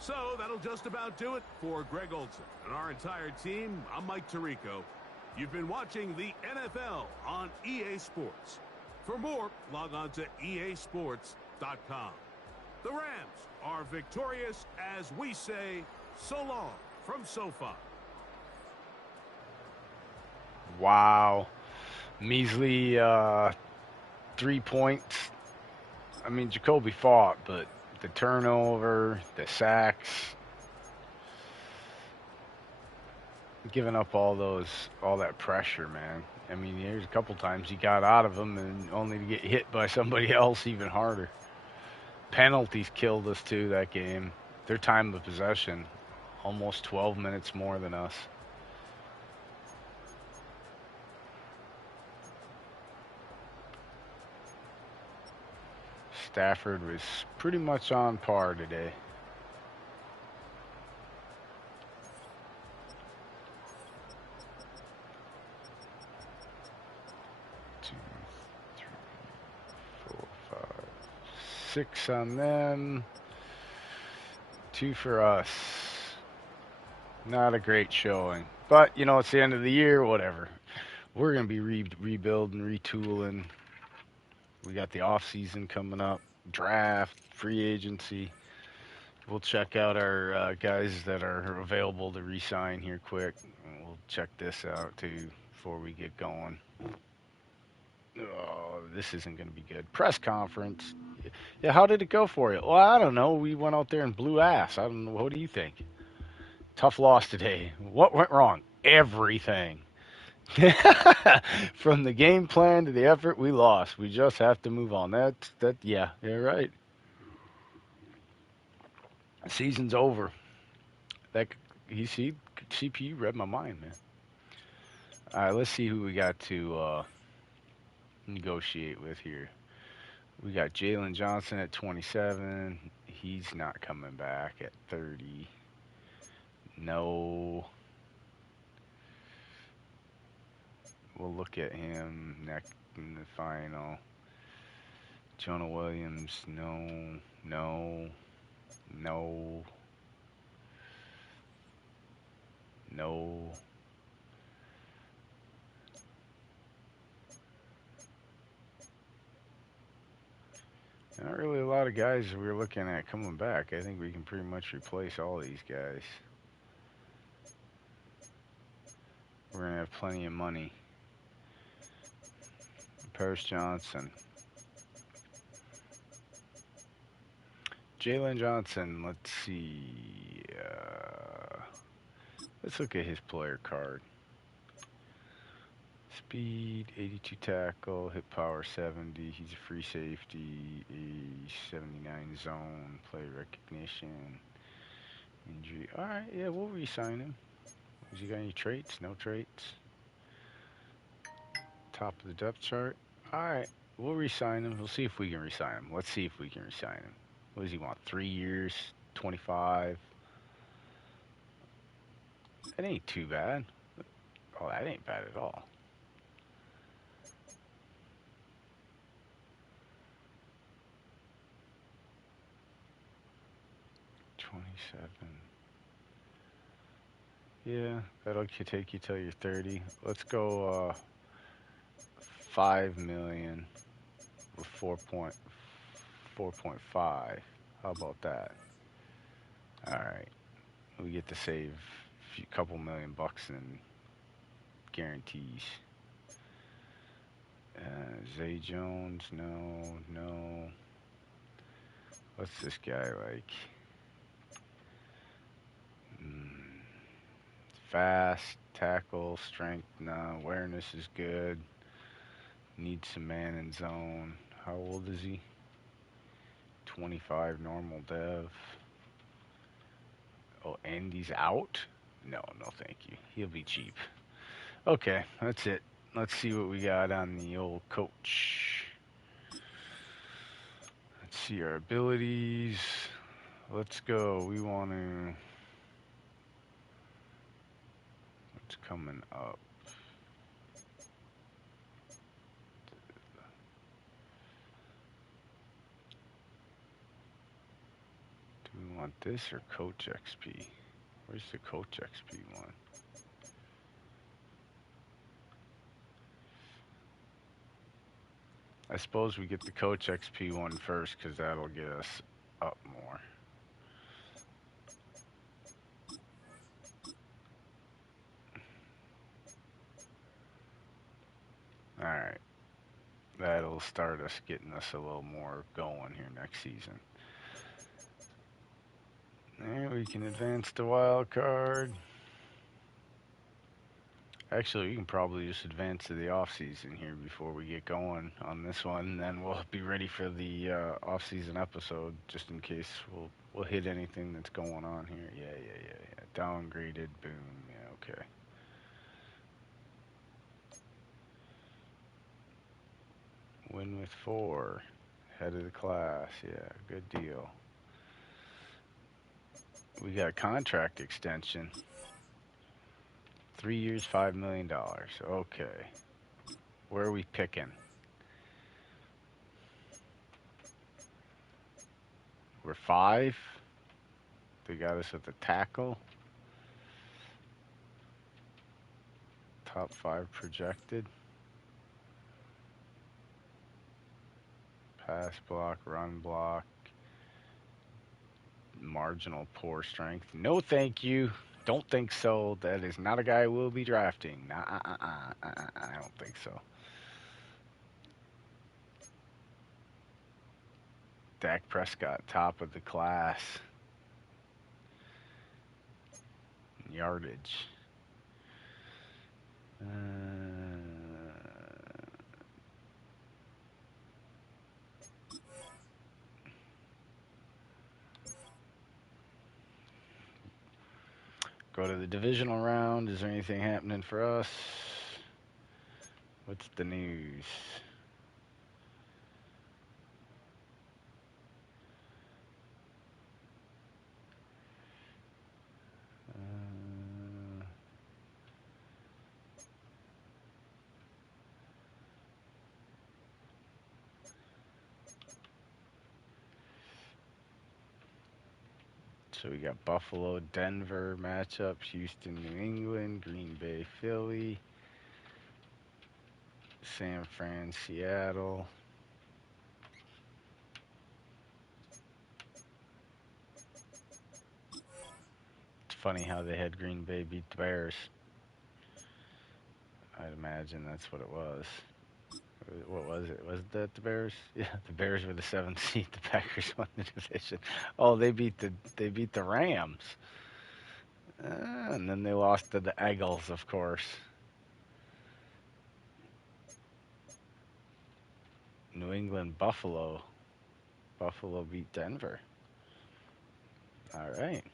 So that'll just about do it for Greg Olson and our entire team. I'm Mike Tirico. You've been watching the NFL on EA Sports. For more, log on to easports.com. The Rams are victorious as we say so long from SoFi. Wow. Measly 3 points. I mean, Jacoby fought, but the turnover, the sacks, giving up all that pressure, man. I mean, there's a couple times he got out of them and only to get hit by somebody else even harder. Penalties killed us too that game. Their time of possession, almost 12 minutes more than us. Stafford was pretty much on par today. Two, three, four, 5, 6 on them. 2 for us. Not a great showing. But, you know, it's the end of the year, whatever. We're going to be rebuilding, retooling. We got the off season coming up, draft, free agency. We'll check out our guys that are available to re-sign here quick. We'll check this out too before we get going. Oh, this isn't going to be good. Press conference. Yeah, how did it go for you? Well, I don't know. We went out there and blew ass. I don't know. What do you think? Tough loss today. What went wrong? Everything. From the game plan to the effort, we lost. We just have to move on. Yeah, you're right. Season's over. That CPU read my mind, man. All right, let's see who we got to negotiate with here. We got Jalen Johnson at 27. He's not coming back at 30. No. We'll look at him next in the final. Jonah Williams, no. No. No. No. Not really a lot of guys we were looking at coming back. I think we can pretty much replace all these guys. We're going to have plenty of money. Paris Johnson. Jalen Johnson, let's see. Let's look at his player card. Speed, 82 tackle, hit power 70. He's a free safety, a 79 zone, play recognition, injury. All right, yeah, we'll re-sign him. Has he got any traits? No traits. Top of the depth chart. All right, we'll re-sign him. We'll see if we can re-sign him. Let's see if we can re-sign him. What does he want? 3 years, 25. That ain't too bad. Oh, that ain't bad at all. Yeah, that'll take you till you're 30. Let's go 5 million with 4.5. How about that? All right, we get to save a couple $1,000,000 in guarantees. Zay Jones, no. What's this guy like? Fast, tackle, strength, no. Awareness is good. Needs some man in zone. How old is he? 25, normal dev. Oh, and he's out? No, thank you. He'll be cheap. Okay, that's it. Let's see what we got on the old coach. Let's see our abilities. Let's go. We want to... What's coming up? Do we want this or coach XP? Where's the coach XP one? I suppose we get the coach XP one first because that'll get us up more. Alright. That'll start us getting us a little more going here next season. There, we can advance the wild card. Actually, we can probably just advance to the off season here before we get going on this one, and then we'll be ready for the off season episode just in case we'll hit anything that's going on here. Yeah. Downgraded, boom. Yeah, okay. Win with 4. Head of the class. Yeah, good deal. We got a contract extension. 3 years, $5 million. Okay. Where are we picking? We're 5. They got us at the tackle. Top 5 projected. Pass block, run block. Marginal poor strength. No, thank you. Don't think so. That is not a guy we'll be drafting. I don't think so. Dak Prescott, top of the class. Yardage. Go to the divisional round. Is there anything happening for us? What's the news? So we got Buffalo, Denver matchups, Houston, New England, Green Bay, Philly, San Fran, Seattle. It's funny how they had Green Bay beat the Bears. I'd imagine that's what it was. What was it? Was that the Bears? Yeah, the Bears were the 7th seed. The Packers won the division. Oh, they beat the Rams. And then they lost to the Eagles, of course. New England, Buffalo. Buffalo beat Denver. All right.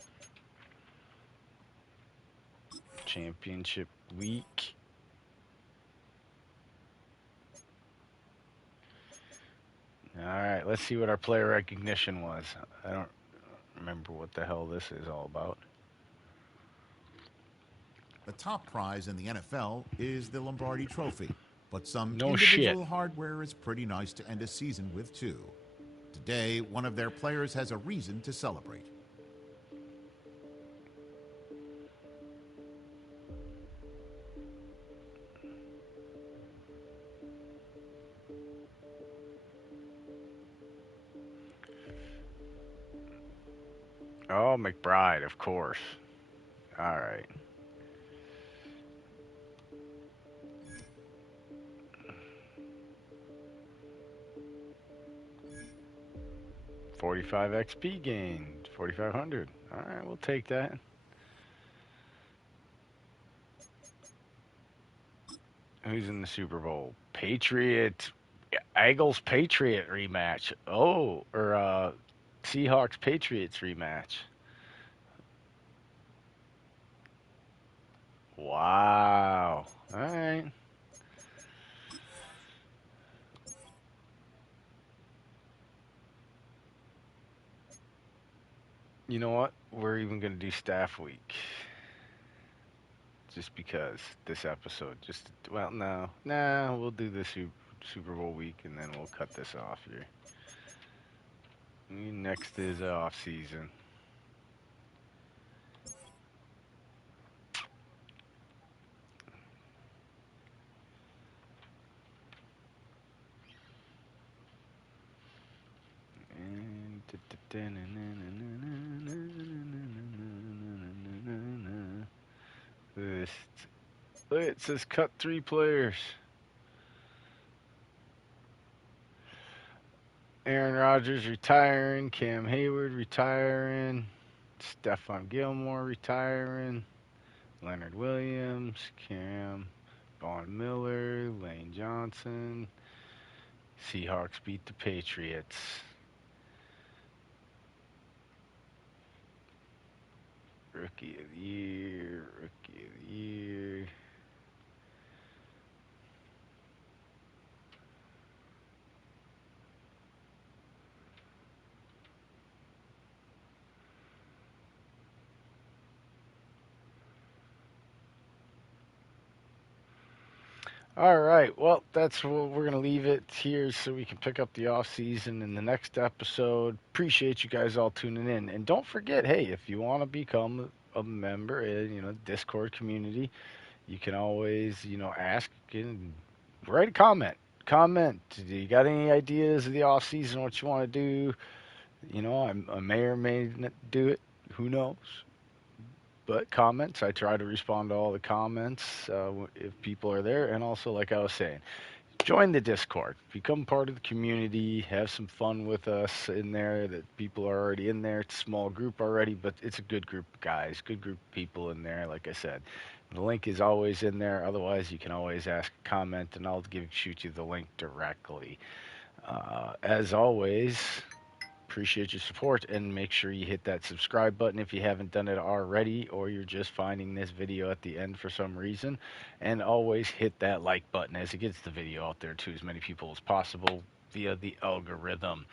Championship week. All right, let's see what our player recognition was. I don't remember what the hell this is all about. The top prize in the NFL is the Lombardi Trophy, but some No individual shit. hardware is pretty nice to end a season with, too. Today, one of their players has a reason to celebrate. Oh, McBride, of course. All right. $45 XP gained. 4,500. All right, we'll take that. Who's in the Super Bowl? Patriot. Eagles Patriot rematch. Oh, or Seahawks Patriots rematch. Wow. All right. You know what? We're even going to do staff week. Just because this episode well, no. Nah, we'll do the Super Bowl week and then we'll cut this off here. Next is off season. This, it says cut 3 players. Aaron Rodgers retiring, Cam Hayward retiring, Stephon Gilmore retiring, Leonard Williams, Cam, Von Miller, Lane Johnson. Seahawks beat the Patriots. Rookie of the year, rookie of the year. All right. Well, that's what we're going to leave it here so we can pick up the off season in the next episode. Appreciate you guys all tuning in. And don't forget, hey, if you want to become a member in, Discord community, you can always, ask and write a comment. Comment. Do you got any ideas of the off season, what you want to do? I may or may not do it. Who knows? But comments, I try to respond to all the comments if people are there. And also, like I was saying, join the Discord, become part of the community, have some fun with us in there. That people are already in there. It's a small group already, but it's a good group of guys, good group of people in there. Like I said, the link is always in there. Otherwise, you can always ask a comment, and I'll shoot you the link directly. As always, appreciate your support, and make sure you hit that subscribe button if you haven't done it already, or you're just finding this video at the end for some reason. And always hit that like button as it gets the video out there to as many people as possible via the algorithm.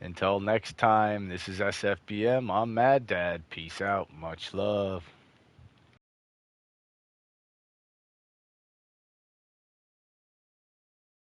Until next time, this is SFBM. I'm Mad Dad. Peace out. Much love.